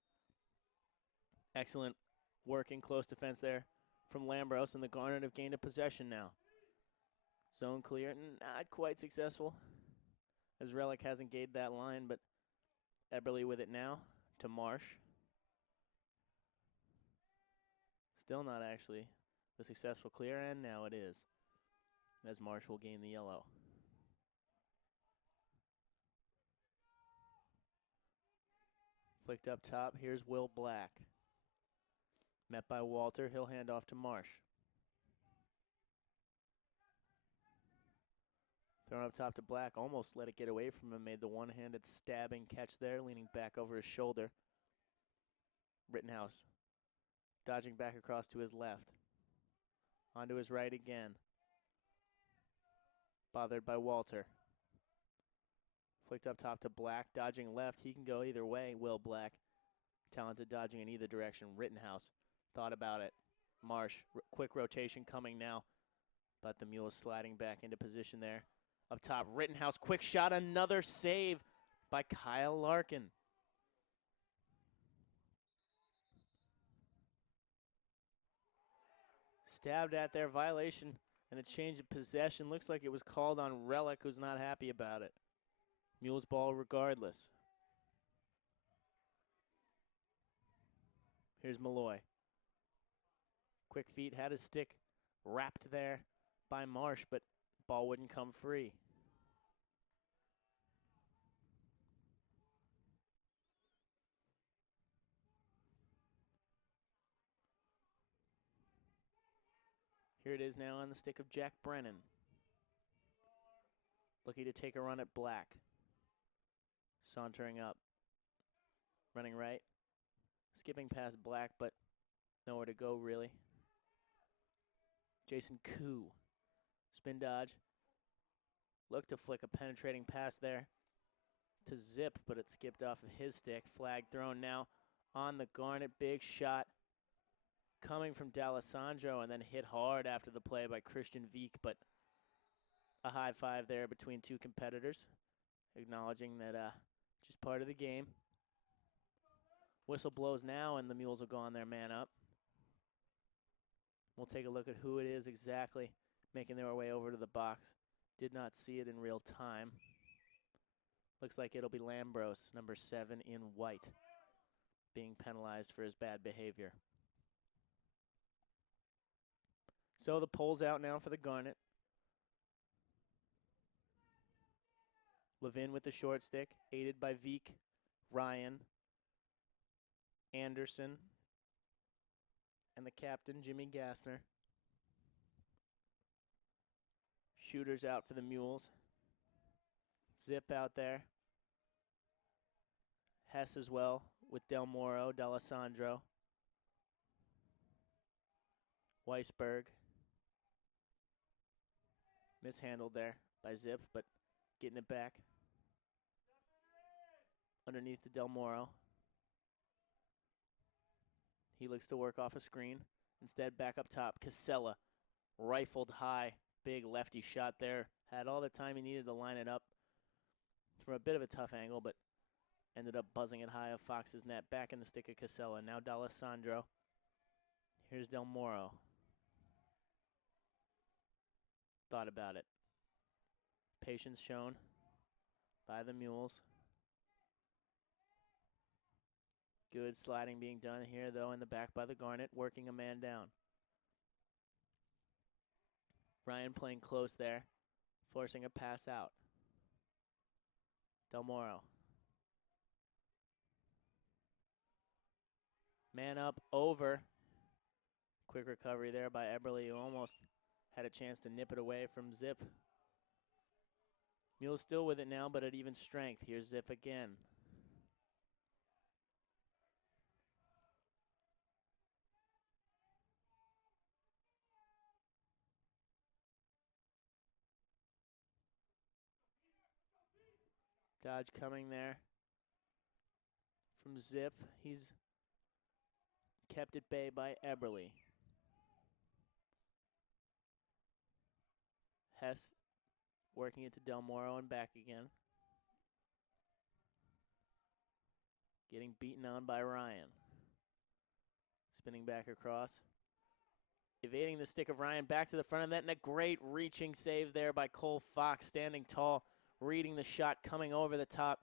Excellent work in close defense there from Lambros, and the Garnet have gained a possession now. Zone clear, not quite successful, as Relic hasn't gained that line, but Eberly with it now to Marsh. Still not actually the successful clear, and now it is, as Marsh will gain the yellow. Flicked up top, here's Will Black. Met by Walter, he'll hand off to Marsh. Thrown up top to Black, almost let it get away from him, made the one-handed stabbing catch there, leaning back over his shoulder. Rittenhouse dodging back across to his left. Onto his right again. Bothered by Walter. Flicked up top to Black, dodging left. He can go either way, Will Black. Talented dodging in either direction. Rittenhouse thought about it. Marsh, quick rotation coming now. But the Mules sliding back into position there. Up top, Rittenhouse, quick shot, another save by Kyle Larkin. Stabbed at their violation and a change of possession. Looks like it was called on Relic, who's not happy about it. Mules ball regardless. Here's Malloy. Quick feet, had his stick wrapped there by Marsh, but ball wouldn't come free. Here it is now on the stick of Jack Brennan. Looking to take a run at Black. Sauntering up. running right. Skipping past Black, but nowhere to go, really. Jason Koo. Spin dodge. Looked to flick a penetrating pass there to Zip, but it skipped off of his stick. Flag thrown now on the Garnet. Big shot coming from D'Alessandro and then hit hard after the play by Christian Veek, but a high five there between two competitors, acknowledging that just part of the game. Whistle blows now, and the Mules will go on their man up. We'll take a look at who it is exactly making their way over to the box. Did not see it in real time. Looks like it'll be Lambros, number 7 in white, being penalized for his bad behavior. So the pole's out now for the Garnet. Levin with the short stick, aided by Veek, Ryan, Anderson, and the captain, Jimmy Gassner. Shooters out for the Mules. Zip out there. Hess as well with Del Moro, D'Alessandro. Weisberg. Mishandled there by Zip, but getting it back. Underneath to Del Moro. He looks to work off a screen. Instead, back up top, Casella. Rifled high. Big lefty shot there. Had all the time he needed to line it up from a bit of a tough angle, but ended up buzzing it high of Fox's net. Back in the stick of Casella. Now D'Alessandro. Here's Del Moro. Thought about it. Patience shown by the Mules. Good sliding being done here, though, in the back by the Garnet, working a man down. Ryan playing close there, forcing a pass out. Del Moro. Man up, over. Quick recovery there by Eberle, who almost had a chance to nip it away from Zip. Mule's still with it now, but at even strength. Here's Zip again. Dodge coming there from Zip. He's kept at bay by Eberle. Hess working it to Del Moro and back again. Getting beaten on by Ryan. Spinning back across. Evading the stick of Ryan back to the front of that, and a great reaching save there by Cole Fox, standing tall, reading the shot, coming over the top,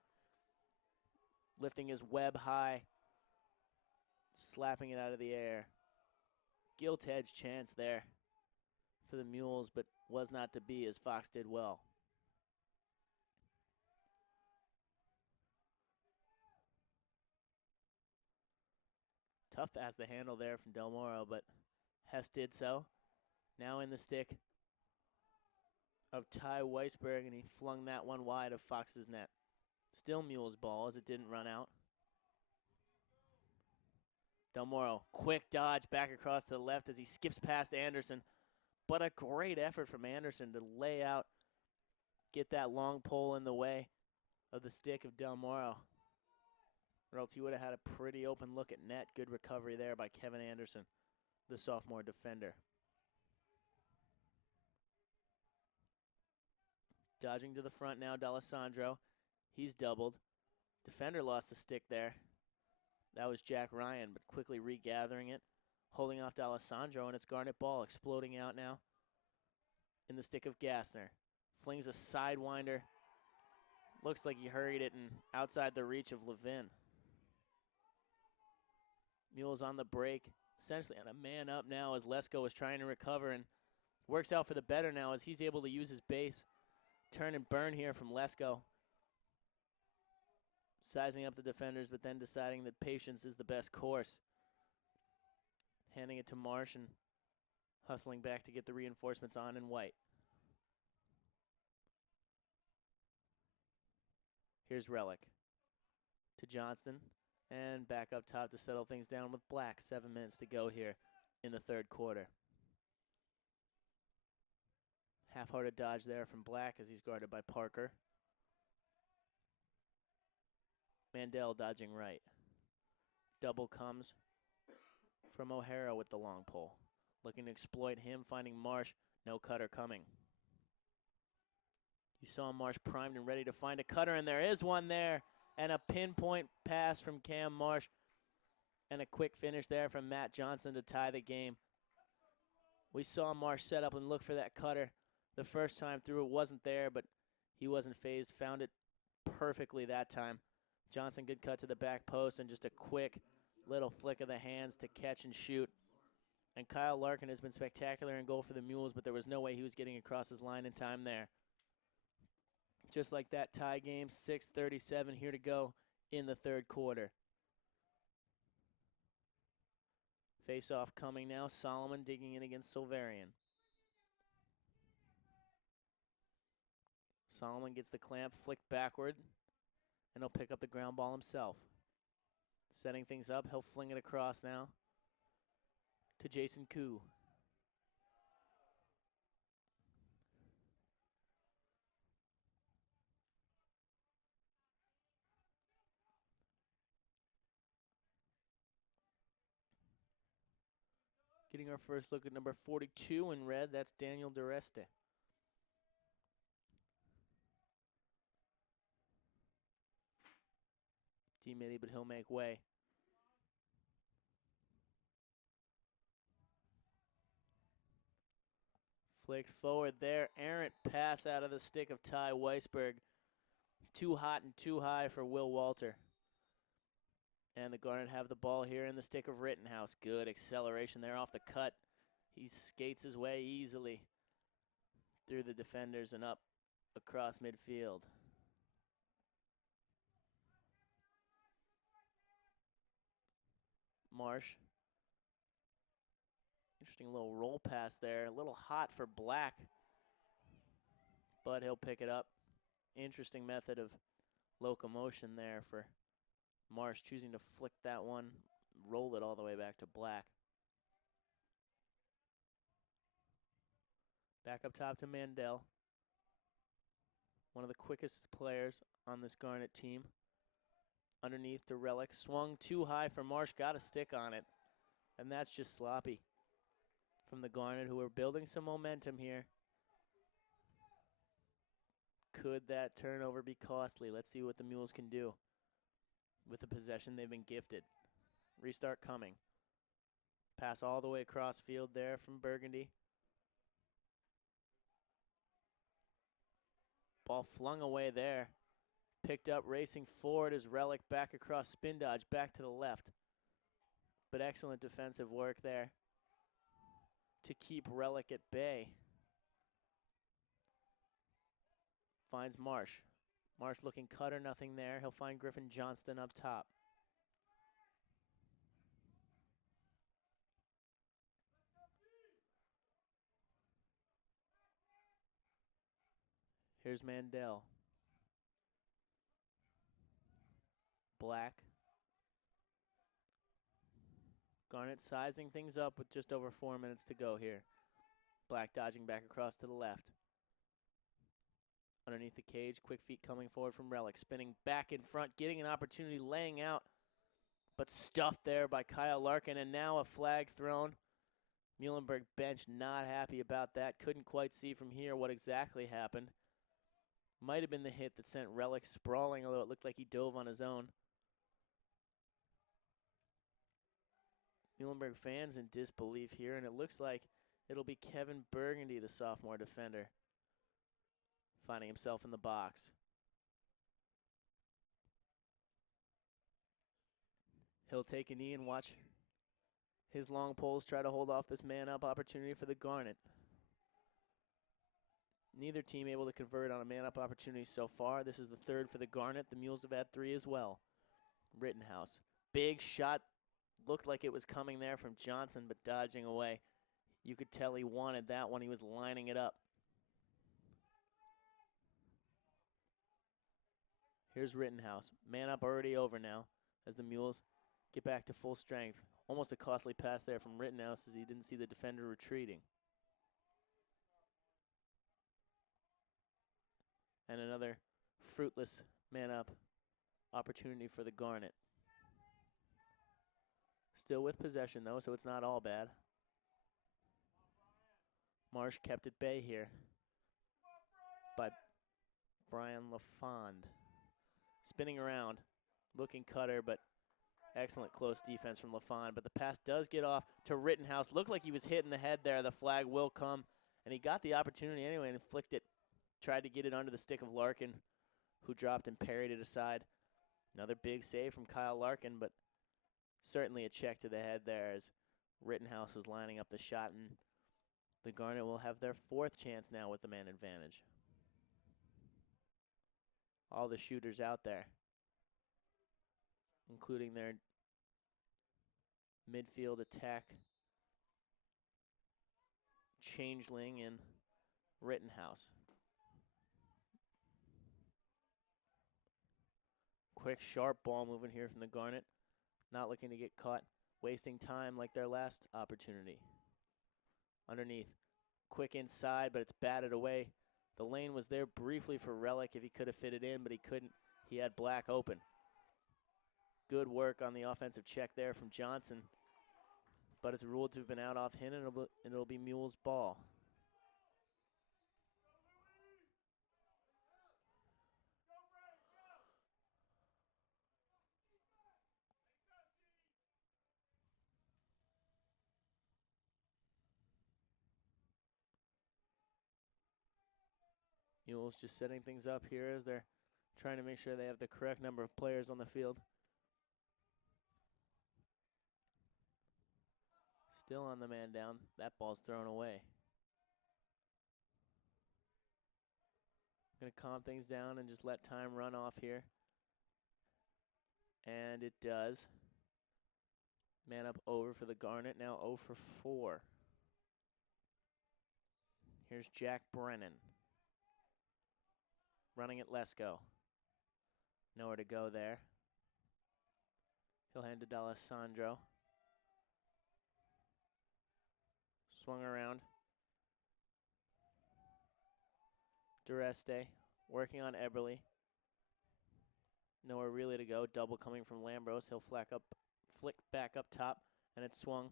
lifting his web high, slapping it out of the air. Gilt edge chance there for the Mules, but was not to be as Fox did well. Tough pass to handle there from Del Moro, but Hess did so. Now in the stick of Ty Weisberg, and he flung that one wide of Fox's net. Still Mule's ball as it didn't run out. Del Moro, quick dodge back across to the left as he skips past Anderson. But a great effort from Anderson to lay out, get that long pole in the way of the stick of Del Moro. Or else he would have had a pretty open look at net. Good recovery there by Kevin Anderson, the sophomore defender. Dodging to the front now, D'Alessandro. He's doubled. Defender lost the stick there. That was Jack Ryan, but quickly regathering it. Holding off D'Alessandro, and it's Garnet ball exploding out now in the stick of Gassner. Flings a sidewinder. Looks like he hurried it and outside the reach of Levin. Mules on the break, essentially on a man up now as Lesko is trying to recover, and works out for the better now as he's able to use his base. Turn and burn here from Lesko. Sizing up the defenders, but then deciding that patience is the best course. Handing it to Marsh and hustling back to get the reinforcements on in white. Here's Relic to Johnston, And back up top to settle things down with Black. 7 minutes to go here in the third quarter. Half-hearted dodge there from Black as he's guarded by Parker. Mandel dodging right. Double comes from O'Hara with the long pole. Looking to exploit him, finding Marsh. No cutter coming. You saw Marsh primed and ready to find a cutter, and there is one there. And a pinpoint pass from Cam Marsh. And a quick finish there from Matt Johnson to tie the game. We saw Marsh set up and look for that cutter. The first time through, it wasn't there, but he wasn't phased. Found it perfectly that time. Johnson, good cut to the back post, and just a quick little flick of the hands to catch and shoot. And Kyle Larkin has been spectacular in goal for the Mules, but there was no way he was getting across his line in time there. Just like that tie game, 6:37 here to go in the third quarter. Face-off coming now. Solomon digging in against Silverian. Solomon gets the clamp, flicked backward, and he'll pick up the ground ball himself. Setting things up, he'll fling it across now to Jason Koo. Getting our first look at number 42 in red, that's Daniel DeReste. Teammate, but he'll make way. Flicked forward there. Errant pass out of the stick of Ty Weisberg. Too hot and too high for Will Walter. And the Garnet have the ball here in the stick of Rittenhouse. Good acceleration there off the cut. He skates his way easily through the defenders and up across midfield. Marsh. Interesting little roll pass there. A little hot for Black, but he'll pick it up. Interesting method of locomotion there for Marsh, choosing to flick that one, roll it all the way back to Black. Back up top to Mandel. One of the quickest players on this Garnet team. Underneath to Relic. Swung too high for Marsh, got a stick on it. And that's just sloppy from the Garnet, who are building some momentum here. Could that turnover be costly? Let's see what the Mules can do with the possession they've been gifted. Restart coming. Pass all the way across field there from Burgundy. Ball flung away there. Picked up, racing forward as Relic back across, spin dodge, back to the left. But excellent defensive work there to keep Relic at bay. Finds Marsh. Marsh looking cutter, nothing there. He'll find Griffin Johnston up top. Here's Mandel. Black. Garnet sizing things up with just over 4 minutes to go here. Black dodging back across to the left. Underneath the cage, quick feet coming forward from Relic. Spinning back in front, getting an opportunity, laying out, but stuffed there by Kyle Larkin, and now a flag thrown. Muhlenberg bench not happy about that. Couldn't quite see from here what exactly happened. Might have been the hit that sent Relic sprawling, although it looked like he dove on his own. Muhlenberg fans in disbelief here, and it looks like it'll be Kevin Burgundy, the sophomore defender, finding himself in the box. He'll take a knee and watch his long poles try to hold off this man-up opportunity for the Garnet. Neither team able to convert on a man-up opportunity so far. This is the third for the Garnet. The Mules have had 3 as well. Rittenhouse. Big shot. Looked like it was coming there from Johnson, but dodging away. You could tell he wanted that one. He was lining it up. Here's Rittenhouse. Man up already over now. as the Mules get back to full strength. Almost a costly pass there from Rittenhouse as he didn't see the defender retreating. And another fruitless man-up opportunity for the Garnet. Still with possession, though, so it's not all bad. Marsh kept at bay here by Brian LaFond. Spinning around, looking cutter, but excellent close defense from LaFond. But the pass does get off to Rittenhouse. Looked like he was hit in the head there. The flag will come, and he got the opportunity anyway and flicked it. Tried to get it under the stick of Larkin, who dropped and parried it aside. Another big save from Kyle Larkin, but certainly a check to the head there as Rittenhouse was lining up the shot, and the Garnet will have their fourth chance now with the man advantage. All the shooters out there, including their midfield attack changeling in Rittenhouse. Quick, sharp ball moving here from the Garnet. Not looking to get caught, wasting time like their last opportunity. Underneath, quick inside, but it's batted away. The lane was there briefly for Relic if he could have fit it in, but he couldn't. He had Black open. Good work on the offensive check there from Johnson, but it's ruled to have been out off him, and it'll be Mule's ball. Mules just setting things up here as they're trying to make sure they have the correct number of players on the field. Still on the man down. That ball's thrown away. Going to calm things down and just let time run off here. And it does. Man up over for the Garnet, now 0 for 4. Here's Jack Brennan. Running at Lesko. Nowhere to go there. He'll hand to D'Alessandro. Swung around. Dureste working on Eberly. Nowhere really to go. Double coming from Lambros. He'll flick back up top, and it's swung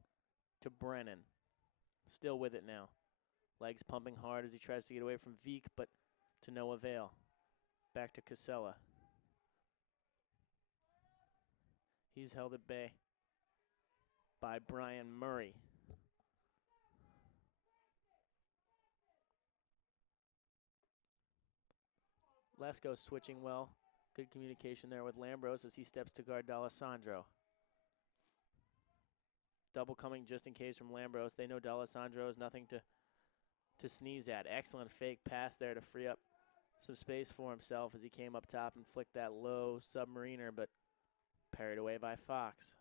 to Brennan. Still with it now. Legs pumping hard as he tries to get away from Veek, but to no avail. Back to Casella. He's held at bay by Brian Murray. Lesko switching well. Good communication there with Lambros as he steps to guard D'Alessandro. Double coming just in case from Lambros. They know D'Alessandro is nothing to sneeze at. Excellent fake pass there to free up some space for himself as he came up top and flicked that low submariner, but parried away by Fox.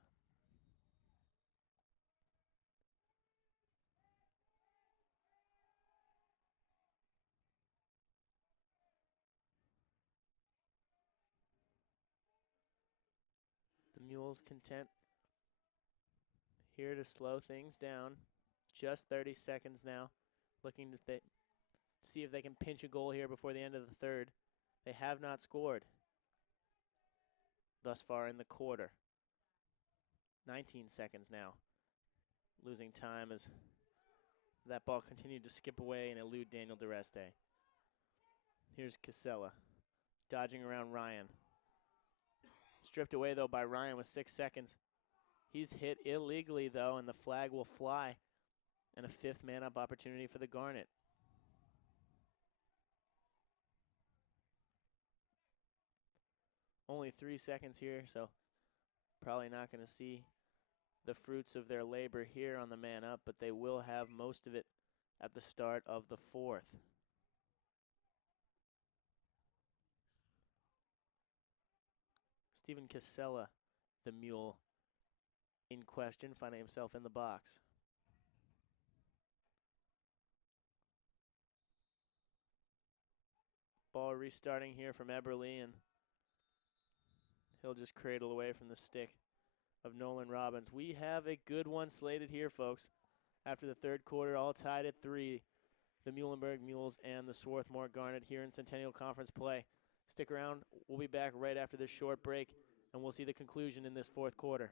The Mules content here to slow things down. Just 30 seconds now. Looking to see if they can pinch a goal here before the end of the third. They have not scored thus far in the quarter. 19 seconds now. Losing time as that ball continued to skip away and elude Daniel Dureste. Here's Casella dodging around Ryan. Stripped away, though, by Ryan with 6 seconds. He's hit illegally, though, and the flag will fly. And a fifth man-up opportunity for the Garnet. Only 3 seconds here, so probably not going to see the fruits of their labor here on the man-up, but they will have most of it at the start of the fourth. Stephen Casella, the Mule, in question, finding himself in the box. Ball restarting here from Eberly, and He'll just cradle away from the stick of Nolan Robbins. We have a good one slated here, folks. After the third quarter, all tied at 3. The Muhlenberg Mules and the Swarthmore Garnet here in Centennial Conference play. Stick around. We'll be back right after this short break, and we'll see the conclusion in this fourth quarter.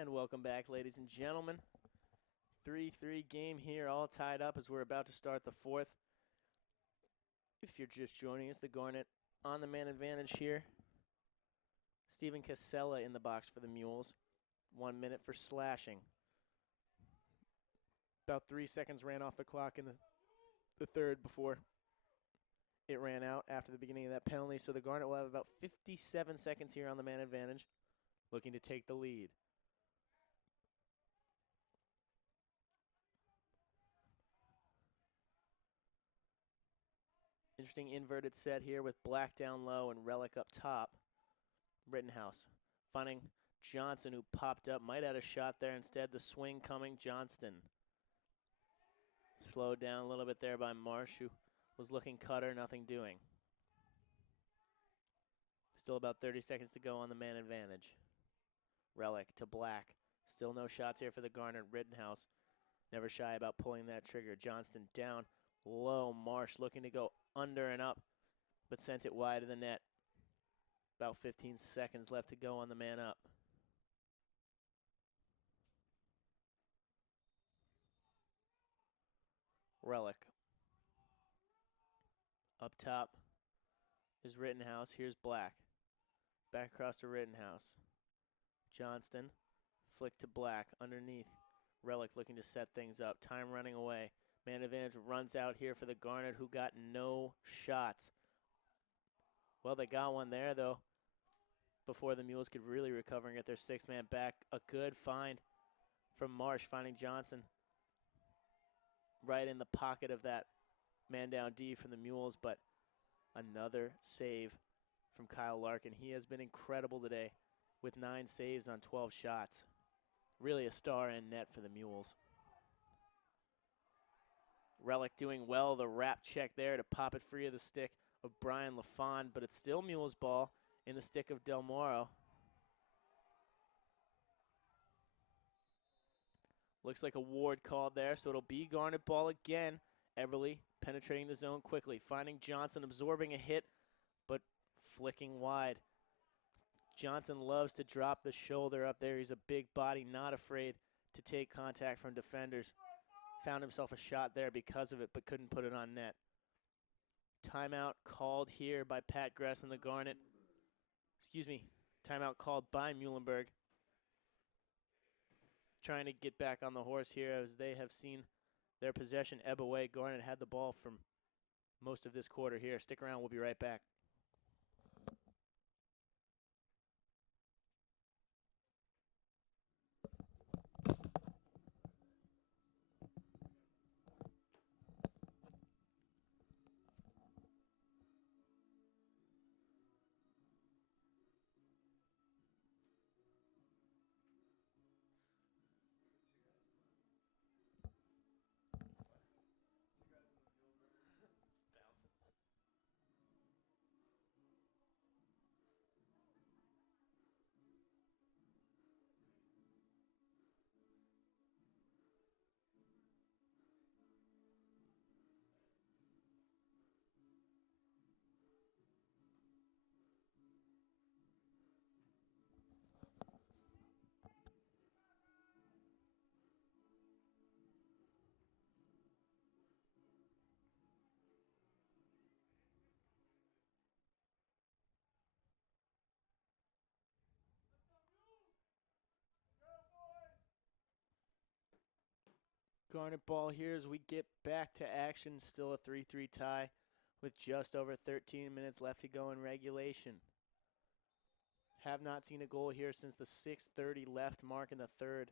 And welcome back, ladies and gentlemen. 3-3 game here, all tied up as we're about to start the fourth. If you're just joining us, the Garnet on the man advantage here. Steven Casella in the box for the Mules. 1 minute for slashing. About 3 seconds ran off the clock in the third before it ran out after the beginning of that penalty. So the Garnet will have about 57 seconds here on the man advantage, looking to take the lead. Interesting inverted set here with Black down low and Relic up top. Rittenhouse finding Johnson, who popped up, might add a shot there. Instead, the swing coming, Johnston. Slowed down a little bit there by Marsh, who was looking cutter, nothing doing. Still about 30 seconds to go on the man advantage. Relic to Black. Still no shots here for the Garnet. Rittenhouse never shy about pulling that trigger. Johnston down low. Marsh looking to go under and up, but sent it wide of the net. About 15 seconds left to go on the man up. Relic. Up top is Rittenhouse. Here's Black. Back across to Rittenhouse. Johnston. Flick to Black underneath. Relic looking to set things up. Time running away. Man advantage runs out here for the Garnet, who got no shots. Well, they got one there, though, before the Mules could really recover and get their six-man back. A good find from Marsh, finding Johnson right in the pocket of that man down D from the Mules, but another save from Kyle Larkin. He has been incredible today with 9 saves on 12 shots. Really a star in net for the Mules. Relic doing well, the wrap check there to pop it free of the stick of Brian LaFond, but it's still Mules ball in the stick of Del Moro. Looks like a Ward called there, so it'll be Garnet ball again. Everly penetrating the zone quickly, finding Johnson, absorbing a hit, but flicking wide. Johnson loves to drop the shoulder up there. He's a big body, not afraid to take contact from defenders. Found himself a shot there because of it, but couldn't put it on net. Timeout called here by Pat Gress and the Garnet. Excuse me, timeout called by Muhlenberg. Trying to get back on the horse here as they have seen their possession ebb away. Garnet had the ball from most of this quarter here. Stick around, we'll be right back. Garnet ball here as we get back to action. Still a 3-3 tie with just over 13 minutes left to go in regulation. Have not seen a goal here since the 6:30 left mark in the third.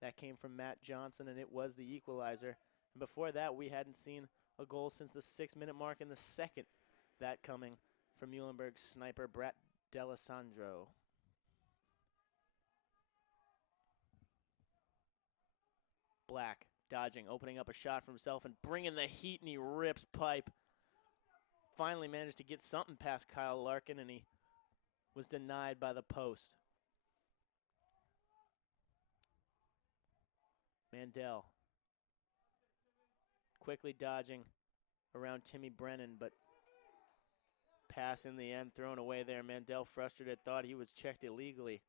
That came from Matt Johnson, and it was the equalizer. And before that, we hadn't seen a goal since the 6-minute mark in the second. That coming from Muhlenberg sniper Brett D'Alessandro. Black dodging, opening up a shot for himself and bringing the heat, and he rips pipe. Finally managed to get something past Kyle Larkin, and he was denied by the post. Mandel quickly dodging around Timmy Brennan, but pass in the end thrown away there. Mandel, frustrated, thought he was checked illegally.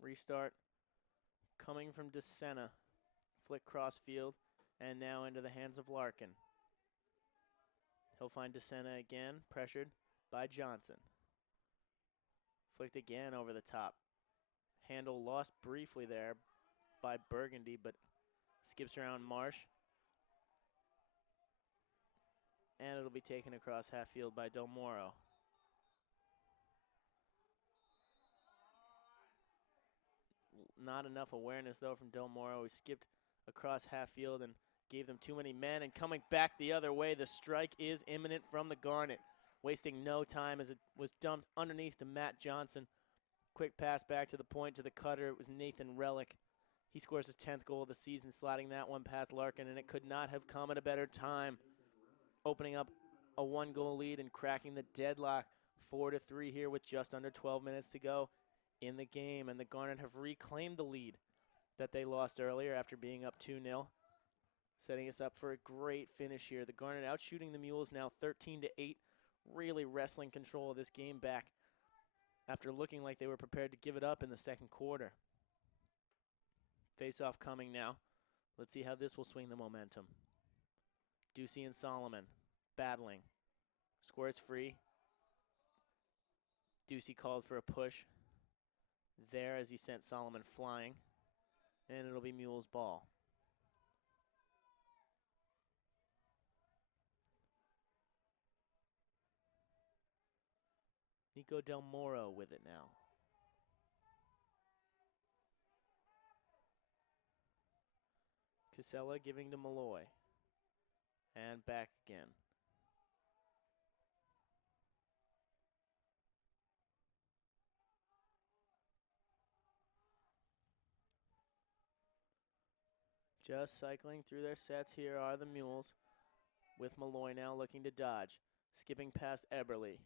Restart coming from DeSena. Flick cross field and now into the hands of Larkin. He'll find DeSena again, pressured by Johnson. Flicked again over the top. Handle lost briefly there by Burgundy, but skips around Marsh. And it'll be taken across half field by Del Moro. Not enough awareness, though, from Del Moro. He skipped across half field and gave them too many men. And coming back the other way, the strike is imminent from the Garnet. Wasting no time as it was dumped underneath to Matt Johnson. Quick pass back to the point to the cutter. It was Nathan Relic. He scores his 10th goal of the season, sliding that one past Larkin, and it could not have come at a better time. Opening up a 1-goal lead and cracking the deadlock 4-3 here with just under 12 minutes to go in the game, and the Garnet have reclaimed the lead that they lost earlier after being up 2-0, setting us up for a great finish here. The Garnet out shooting the Mules now 13-8, really wrestling control of this game back after looking like they were prepared to give it up in the second quarter. Face-off coming now. Let's see how this will swing the momentum. Ducey and Solomon battling. Squirts free. Ducey called for a push there as he sent Solomon flying. And it'll be Mule's ball. Nico Del Moro with it now. Casella giving to Malloy. And back again. Just cycling through their sets here are the Mules, with Malloy now looking to dodge. Skipping past Eberly.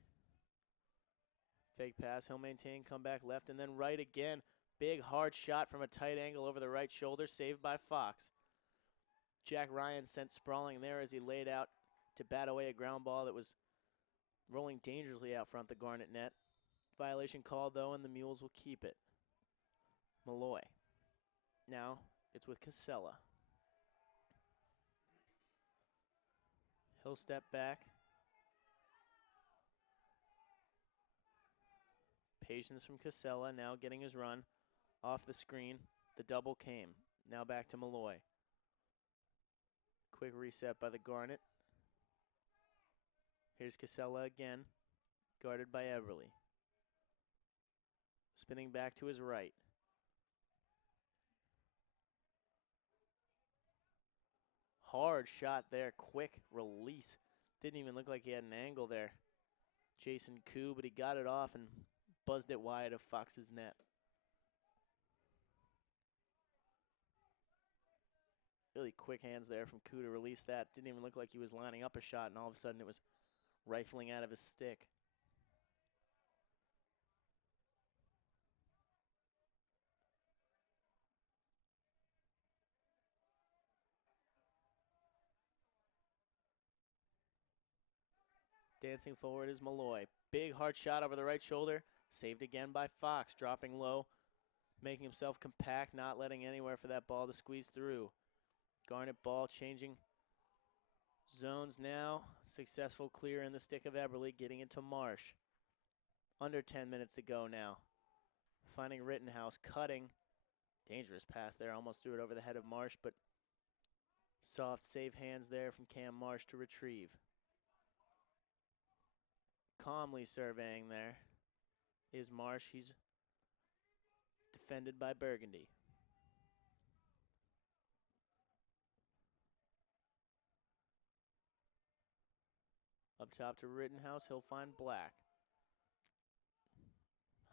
Fake pass, he'll maintain, come back left, and then right again. Big hard shot from a tight angle over the right shoulder, saved by Fox. Jack Ryan sent sprawling there as he laid out to bat away a ground ball that was rolling dangerously out front the Garnet net. Violation called, though, and the Mules will keep it. Malloy. Now it's with Casella. He'll step back. Patience from Casella, now getting his run off the screen. The double came. Now back to Malloy. Quick reset by the Garnet. Here's Casella again, guarded by Everly. Spinning back to his right. Hard shot there, quick release. Didn't even look like he had an angle there. Jason Koo, but he got it off and buzzed it wide of Fox's net. Really quick hands there from Koo to release that. Didn't even look like he was lining up a shot, and all of a sudden it was rifling out of his stick. Dancing forward is Malloy. Big hard shot over the right shoulder. Saved again by Fox, dropping low, making himself compact, not letting anywhere for that ball to squeeze through. Garnet ball changing zones now. Successful clear in the stick of Eberly, getting into Marsh. Under 10 minutes to go now. Finding Rittenhouse, cutting. Dangerous pass there, almost threw it over the head of Marsh, but soft, safe hands there from Cam Marsh to retrieve. Calmly surveying there is Marsh. He's defended by Burgundy. Up top to Rittenhouse, he'll find Black.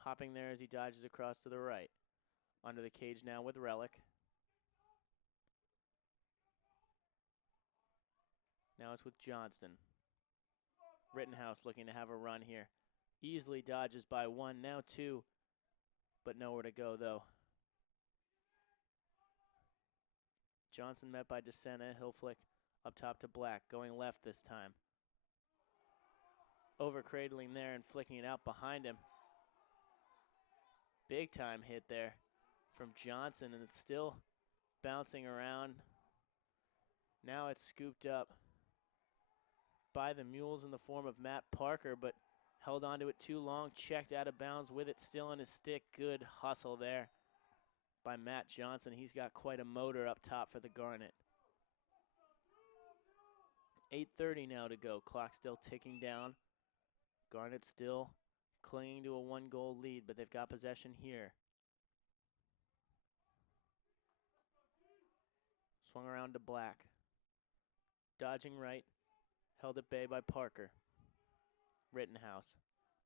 Hopping there as he dodges across to the right. Under the cage now with Relic. Now it's with Johnston. Rittenhouse looking to have a run here. Easily dodges by one, now two, but nowhere to go though. Johnson met by DeSena. He'll flick up top to Black, going left this time. Over cradling there and flicking it out behind him. Big time hit there from Johnson, and it's still bouncing around. Now it's scooped up by the Mules in the form of Matt Parker, but held onto it too long, checked out of bounds with it still in his stick. Good hustle there by Matt Johnson. He's got quite a motor up top for the Garnet. 8:30 now to go. Clock still ticking down. Garnet still clinging to a 1-goal lead, but they've got possession here. Swung around to Black. Dodging right. Held at bay by Parker. Rittenhouse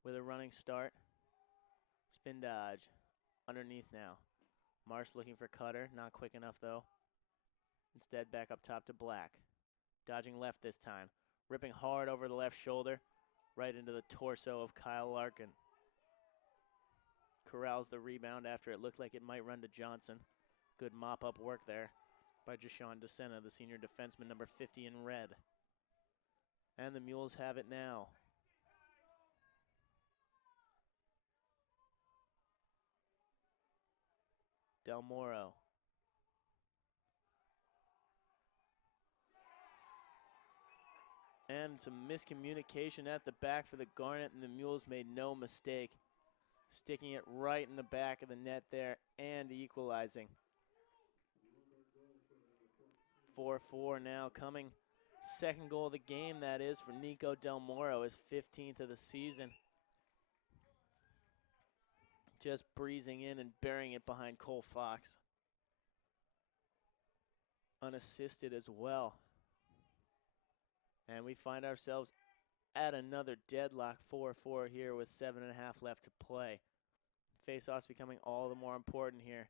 with a running start. Spin dodge. Underneath now. Marsh looking for Cutter. Not quick enough though. Instead back up top to Black. Dodging left this time. Ripping hard over the left shoulder. Right into the torso of Kyle Larkin. Corrals the rebound after it looked like it might run to Johnson. Good mop-up work there by Jashawn DeSena, the senior defenseman, number 50 in red. And the Mules have it now. Del Moro. And some miscommunication at the back for the Garnet, and the Mules made no mistake, sticking it right in the back of the net there and equalizing. 4-4 now coming. Second goal of the game, that is, for Nico Del Moro, his 15th of the season. Just breezing in and burying it behind Cole Fox. Unassisted as well. And we find ourselves at another deadlock, 4-4 here with 7.5 left to play. Face-offs becoming all the more important here,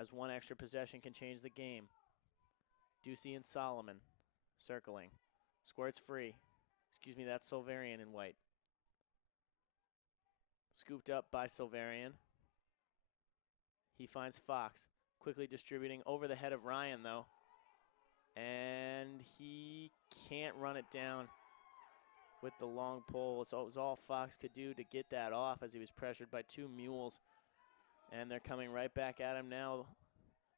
as one extra possession can change the game. Ducey and Solomon circling. Squirts free. Excuse me, that's Silverian in white. Scooped up by Silverian. He finds Fox, quickly distributing over the head of Ryan though. And he can't run it down with the long pole. So it was all Fox could do to get that off as he was pressured by two Mules. And they're coming right back at him now,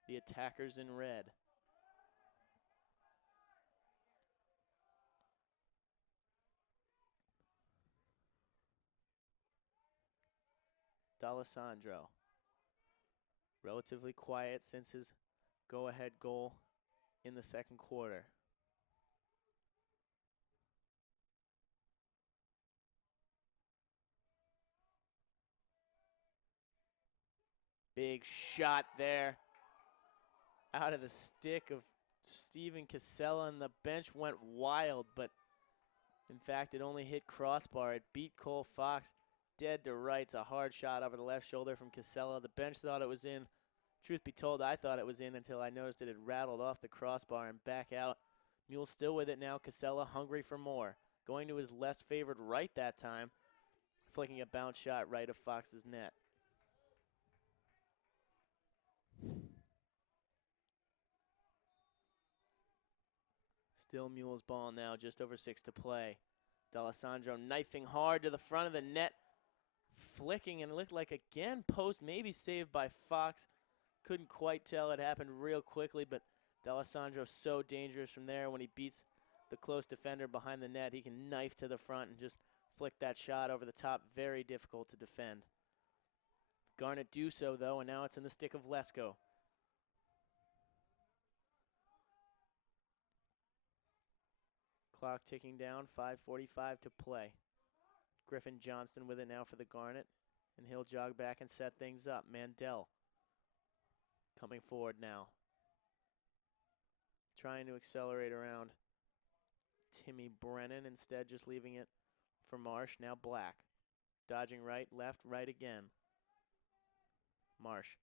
the attackers in red. D'Alessandro, relatively quiet since his go-ahead goal in the second quarter. Big shot there out of the stick of Steven Casella, and the bench went wild, but in fact it only hit crossbar. It beat Cole Fox dead to rights. A hard shot over the left shoulder from Casella. The bench thought it was in. Truth be told, I thought it was in until I noticed it had rattled off the crossbar and back out. Mule's still with it now. Casella hungry for more. Going to his less favored right that time. Flicking a bounce shot right of Fox's net. Still Mule's ball now, just over 6 to play. D'Alessandro knifing hard to the front of the net. Flicking, and it looked like again post, maybe saved by Fox. Couldn't quite tell. It happened real quickly, but D'Alessandro's so dangerous from there when he beats the close defender behind the net. He can knife to the front and just flick that shot over the top. Very difficult to defend. Garnet do so, though, and now it's in the stick of Lesko. Clock ticking down, 5:45 to play. Griffin Johnston with it now for the Garnet, and he'll jog back and set things up. Mandel coming forward now. Trying to accelerate around Timmy Brennan, instead just leaving it for Marsh. Now Black. Dodging right, right again. Marsh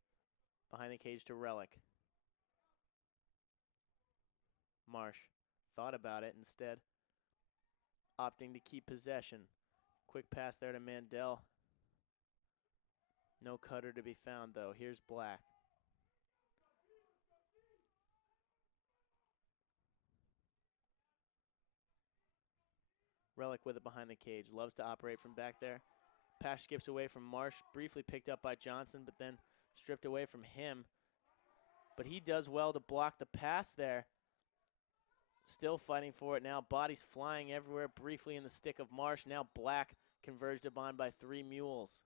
behind the cage to Relic. Marsh thought about it, instead opting to keep possession. Quick pass there to Mandel. No cutter to be found, though. Here's Black. Relic with it behind the cage. Loves to operate from back there. Pass skips away from Marsh. Briefly picked up by Johnson, but then stripped away from him. But he does well to block the pass there. Still fighting for it now. Bodies flying everywhere. Briefly in the stick of Marsh. Now Black converged upon by 3 Mules.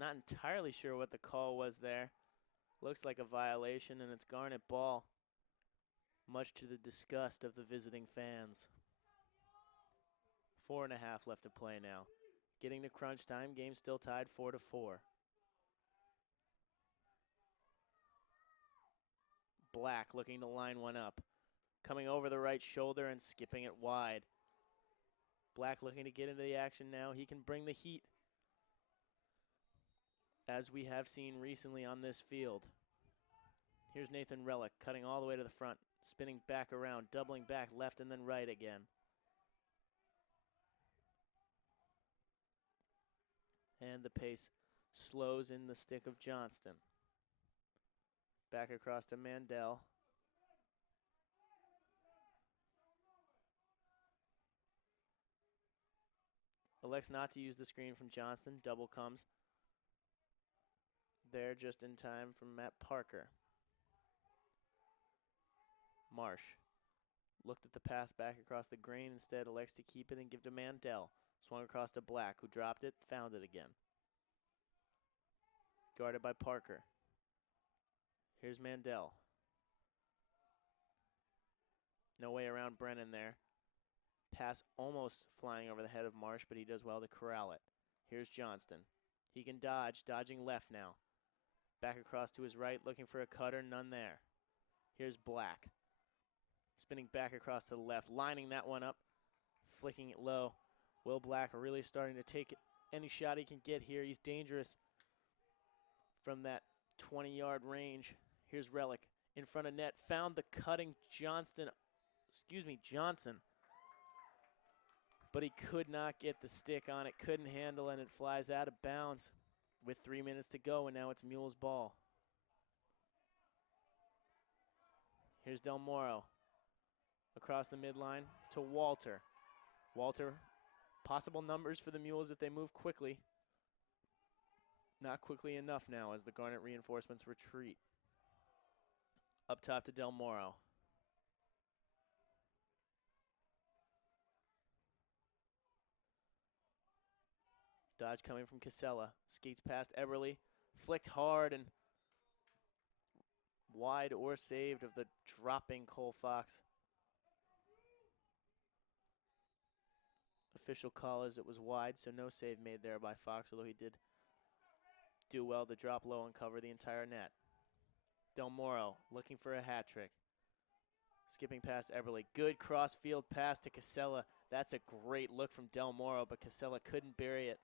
Not entirely sure what the call was there. Looks like a violation, and it's Garnet ball, much to the disgust of the visiting fans. 4.5 left to play now. Getting to crunch time, game still tied 4-4. Black looking to line one up. Coming over the right shoulder and skipping it wide. Black looking to get into the action now. He can bring the heat, as we have seen recently on this field. Here's Nathan Relic cutting all the way to the front, spinning back around, doubling back left and then right again. And the pace slows in the stick of Johnston. Back across to Mandel. Elects not to use the screen from Johnston. Double comes there just in time from Matt Parker. Marsh looked at the pass back across the grain. Instead elects to keep it and give to Mandel. Swung across to Black, who dropped it, found it again. Guarded by Parker. Here's Mandel. No way around Brennan there. Pass almost flying over the head of Marsh, but he does well to corral it. Here's Johnston. He can dodge, dodging left now. Back across to his right, looking for a cutter, none there. Here's Black. Spinning back across to the left, lining that one up, flicking it low. Will Black really starting to take any shot he can get here. He's dangerous from that 20-yard range. Here's Relic in front of net. Found the cutting Johnson. But he could not get the stick on it, couldn't handle, and it flies out of bounds with 3 minutes to go, and now it's Mule's ball. Here's Del Moro across the midline to Walter. Walter, possible numbers for the Mules if they move quickly. Not quickly enough now as the Garnet reinforcements retreat. Up top to Del Moro. Dodge coming from Casella. Skates past Eberly. Flicked hard and wide or saved of the dropping Cole Fox. Official call is it was wide, so no save made there by Fox, although he did do well to drop low and cover the entire net. Del Moro looking for a hat trick. Skipping past Eberly. Good cross-field pass to Casella. That's a great look from Del Moro, but Casella couldn't bury it.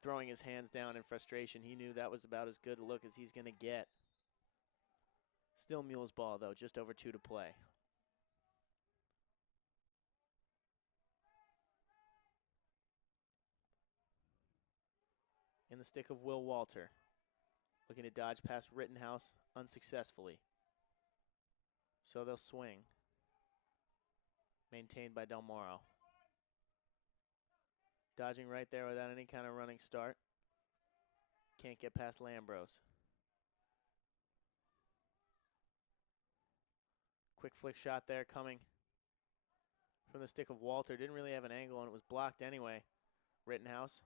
Throwing his hands down in frustration. He knew that was about as good a look as he's going to get. Still Mule's ball, though, just over 2 to play. In the stick of Will Walter. Looking to dodge past Rittenhouse unsuccessfully. So they'll swing. Maintained by Del Moro. Dodging right there without any kind of running start. Can't get past Lambros. Quick flick shot there coming from the stick of Walter. Didn't really have an angle, and it was blocked anyway. Rittenhouse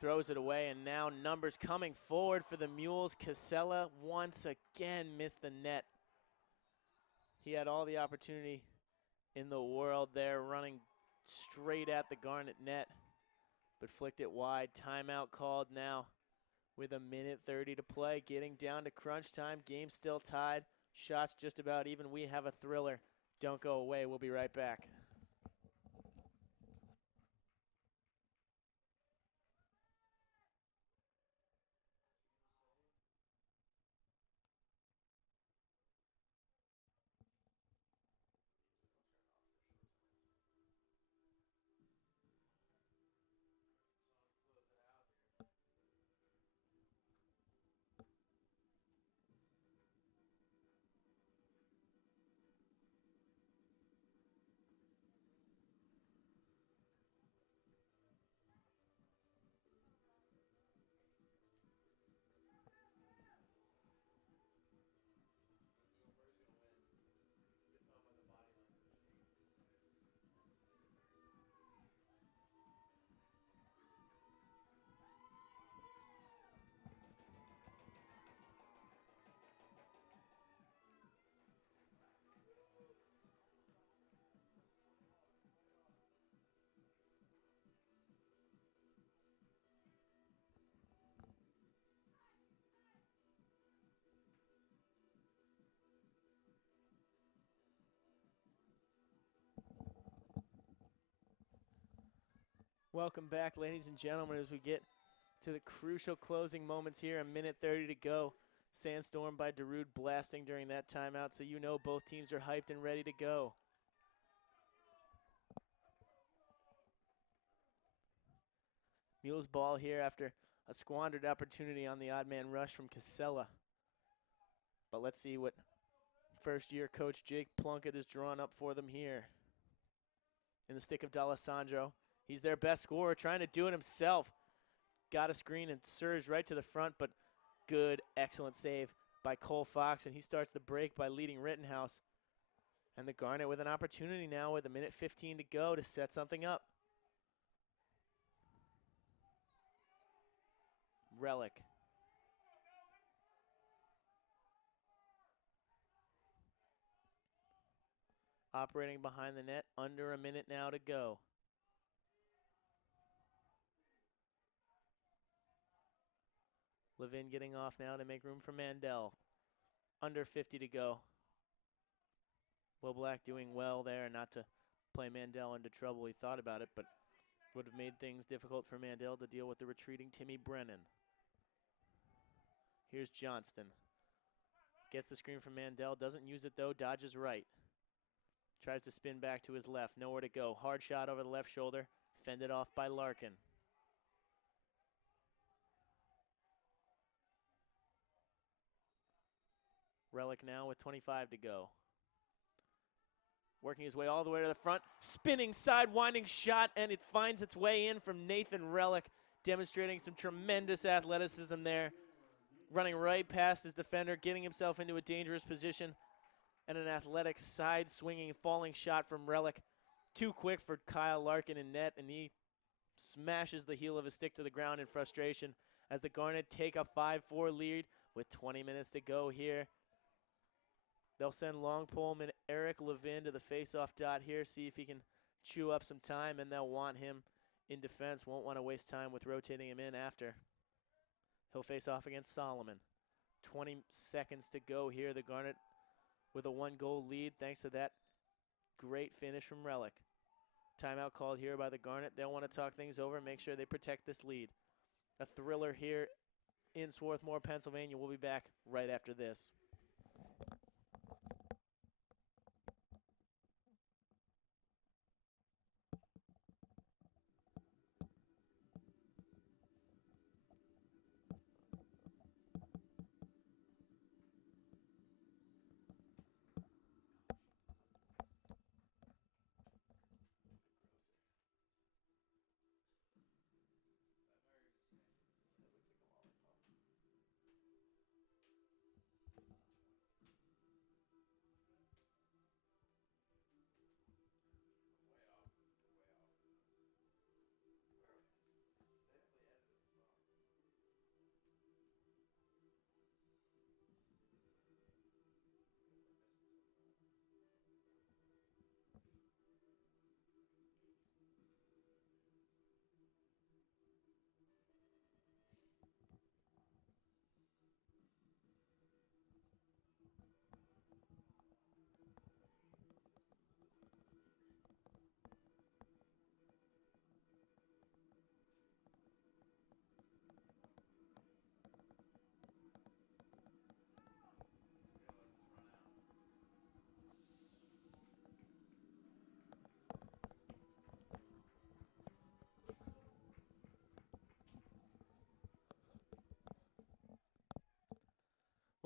throws it away, and now numbers coming forward for the Mules. Casella once again missed the net. He had all the opportunity in the world there, running straight at the Garnet net, but flicked it wide. Timeout called now with 1:30 to play. Getting down to crunch time. Game still tied. Shots just about even. We have a thriller. Don't go away. We'll be right back. Welcome back, ladies and gentlemen, as we get to the crucial closing moments here. 1:30 to go. Sandstorm by Darude blasting during that timeout, so you know both teams are hyped and ready to go. Mules ball here after a squandered opportunity on the odd man rush from Casella. But let's see what first-year coach Jake Plunkett has drawn up for them here. In the stick of D'Alessandro. He's their best scorer, trying to do it himself. Got a screen and surged right to the front, but good, excellent save by Cole Fox, and he starts the break by leading Rittenhouse. And the Garnet with an opportunity now with 1:15 to go to set something up. Relic. Operating behind the net, under a minute now to go. Levin getting off now to make room for Mandel. Under 50 to go. Will Black doing well there not to play Mandel into trouble. He thought about it, but would have made things difficult for Mandel to deal with the retreating Timmy Brennan. Here's Johnston. Gets the screen from Mandel, doesn't use it though, dodges right. Tries to spin back to his left, nowhere to go. Hard shot over the left shoulder, fended off by Larkin. Relic now with 25 to go. Working his way all the way to the front. Spinning side winding shot, and it finds its way in from Nathan Relic, demonstrating some tremendous athleticism there. Running right past his defender, getting himself into a dangerous position. And an athletic side swinging falling shot from Relic. Too quick for Kyle Larkin in net, and he smashes the heel of his stick to the ground in frustration as the Garnet take a 5-4 lead with 20 minutes to go here. They'll send long poleman Eric Levin to the face-off dot here, see if he can chew up some time, and they'll want him in defense. Won't want to waste time with rotating him in after. He'll face off against Solomon. 20 seconds to go here. The Garnet with a 1-goal lead thanks to that great finish from Relic. Timeout called here by the Garnet. They'll want to talk things over and make sure they protect this lead. A thriller here in Swarthmore, Pennsylvania. We'll be back right after this.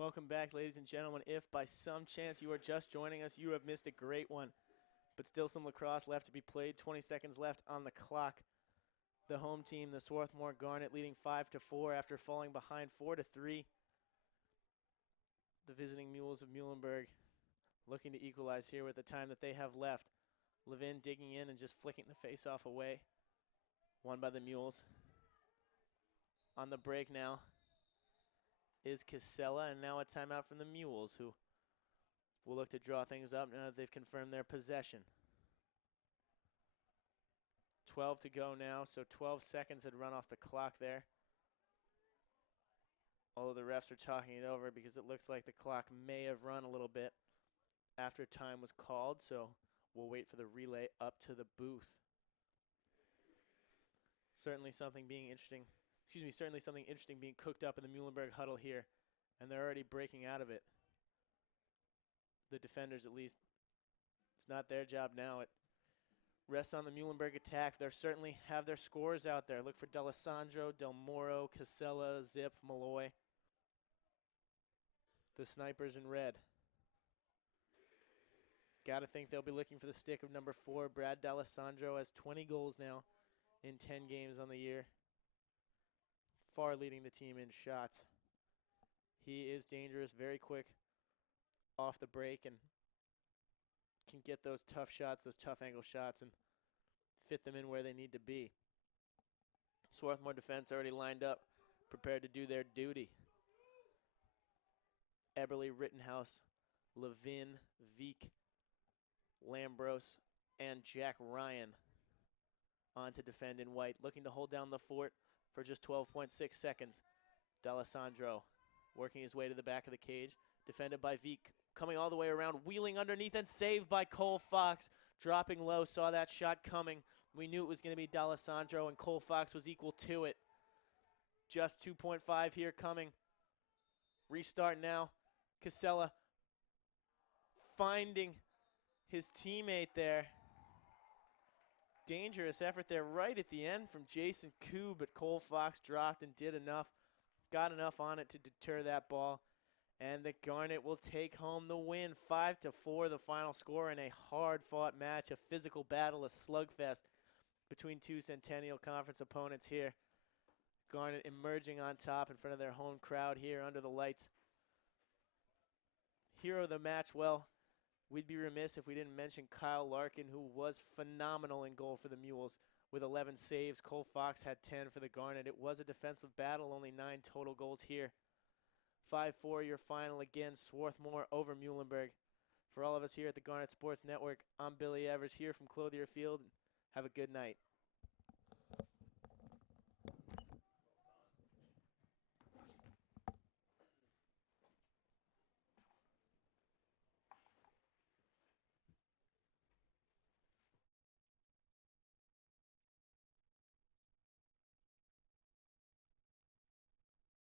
Welcome back, ladies and gentlemen. If by some chance you are just joining us, you have missed a great one. But still some lacrosse left to be played. 20 seconds left on the clock. The home team, the Swarthmore Garnet, leading 5-4 after falling behind 4-3. The visiting Mules of Muhlenberg looking to equalize here with the time that they have left. Levin digging in and just flicking the face-off away. Won by the Mules. On the break now is Casella, and now a timeout from the Mules, who will look to draw things up now that they've confirmed their possession. 12 to go now, so 12 seconds had run off the clock there. Although the refs are talking it over because it looks like the clock may have run a little bit after time was called, so we'll wait for the relay up to the booth. Certainly something interesting being cooked up in the Muhlenberg huddle here, and they're already breaking out of it. The defenders, at least. It's not their job now. It rests on the Muhlenberg attack. They certainly have their scores out there. Look for D'Alessandro, Del Moro, Casella, Zip, Malloy. The snipers in red. Gotta think they'll be looking for the stick of number 4. Brad D'Alessandro has 20 goals now in 10 games on the year. Far leading the team in shots. He is dangerous, very quick off the break, and can get those tough shots, those tough angle shots, and fit them in where they need to be. Swarthmore defense already lined up, prepared to do their duty. Eberly, Rittenhouse, Levin, Veek, Lambros, and Jack Ryan on to defend in white, looking to hold down the fort for just 12.6 seconds. D'Alessandro working his way to the back of the cage, defended by Veek, coming all the way around, wheeling underneath, and saved by Cole Fox. Dropping low, saw that shot coming. We knew it was going to be D'Alessandro, and Cole Fox was equal to it. Just 2.5 here coming. Restart now. Casella finding his teammate there. Dangerous effort there right at the end from Jason Koo, but Cole Fox dropped and did enough. Got enough on it to deter that ball. And the Garnet will take home the win. 5-4 the final score in a hard-fought match, a physical battle, a slugfest between two Centennial Conference opponents here. Garnet emerging on top in front of their home crowd here under the lights. Hero of the match, well, we'd be remiss if we didn't mention Kyle Larkin, who was phenomenal in goal for the Mules with 11 saves. Cole Fox had 10 for the Garnet. It was a defensive battle, only 9 total goals here. 5-4 your final again, Swarthmore over Muhlenberg. For all of us here at the Garnet Sports Network, I'm Billy Evers here from Clothier Field. Have a good night.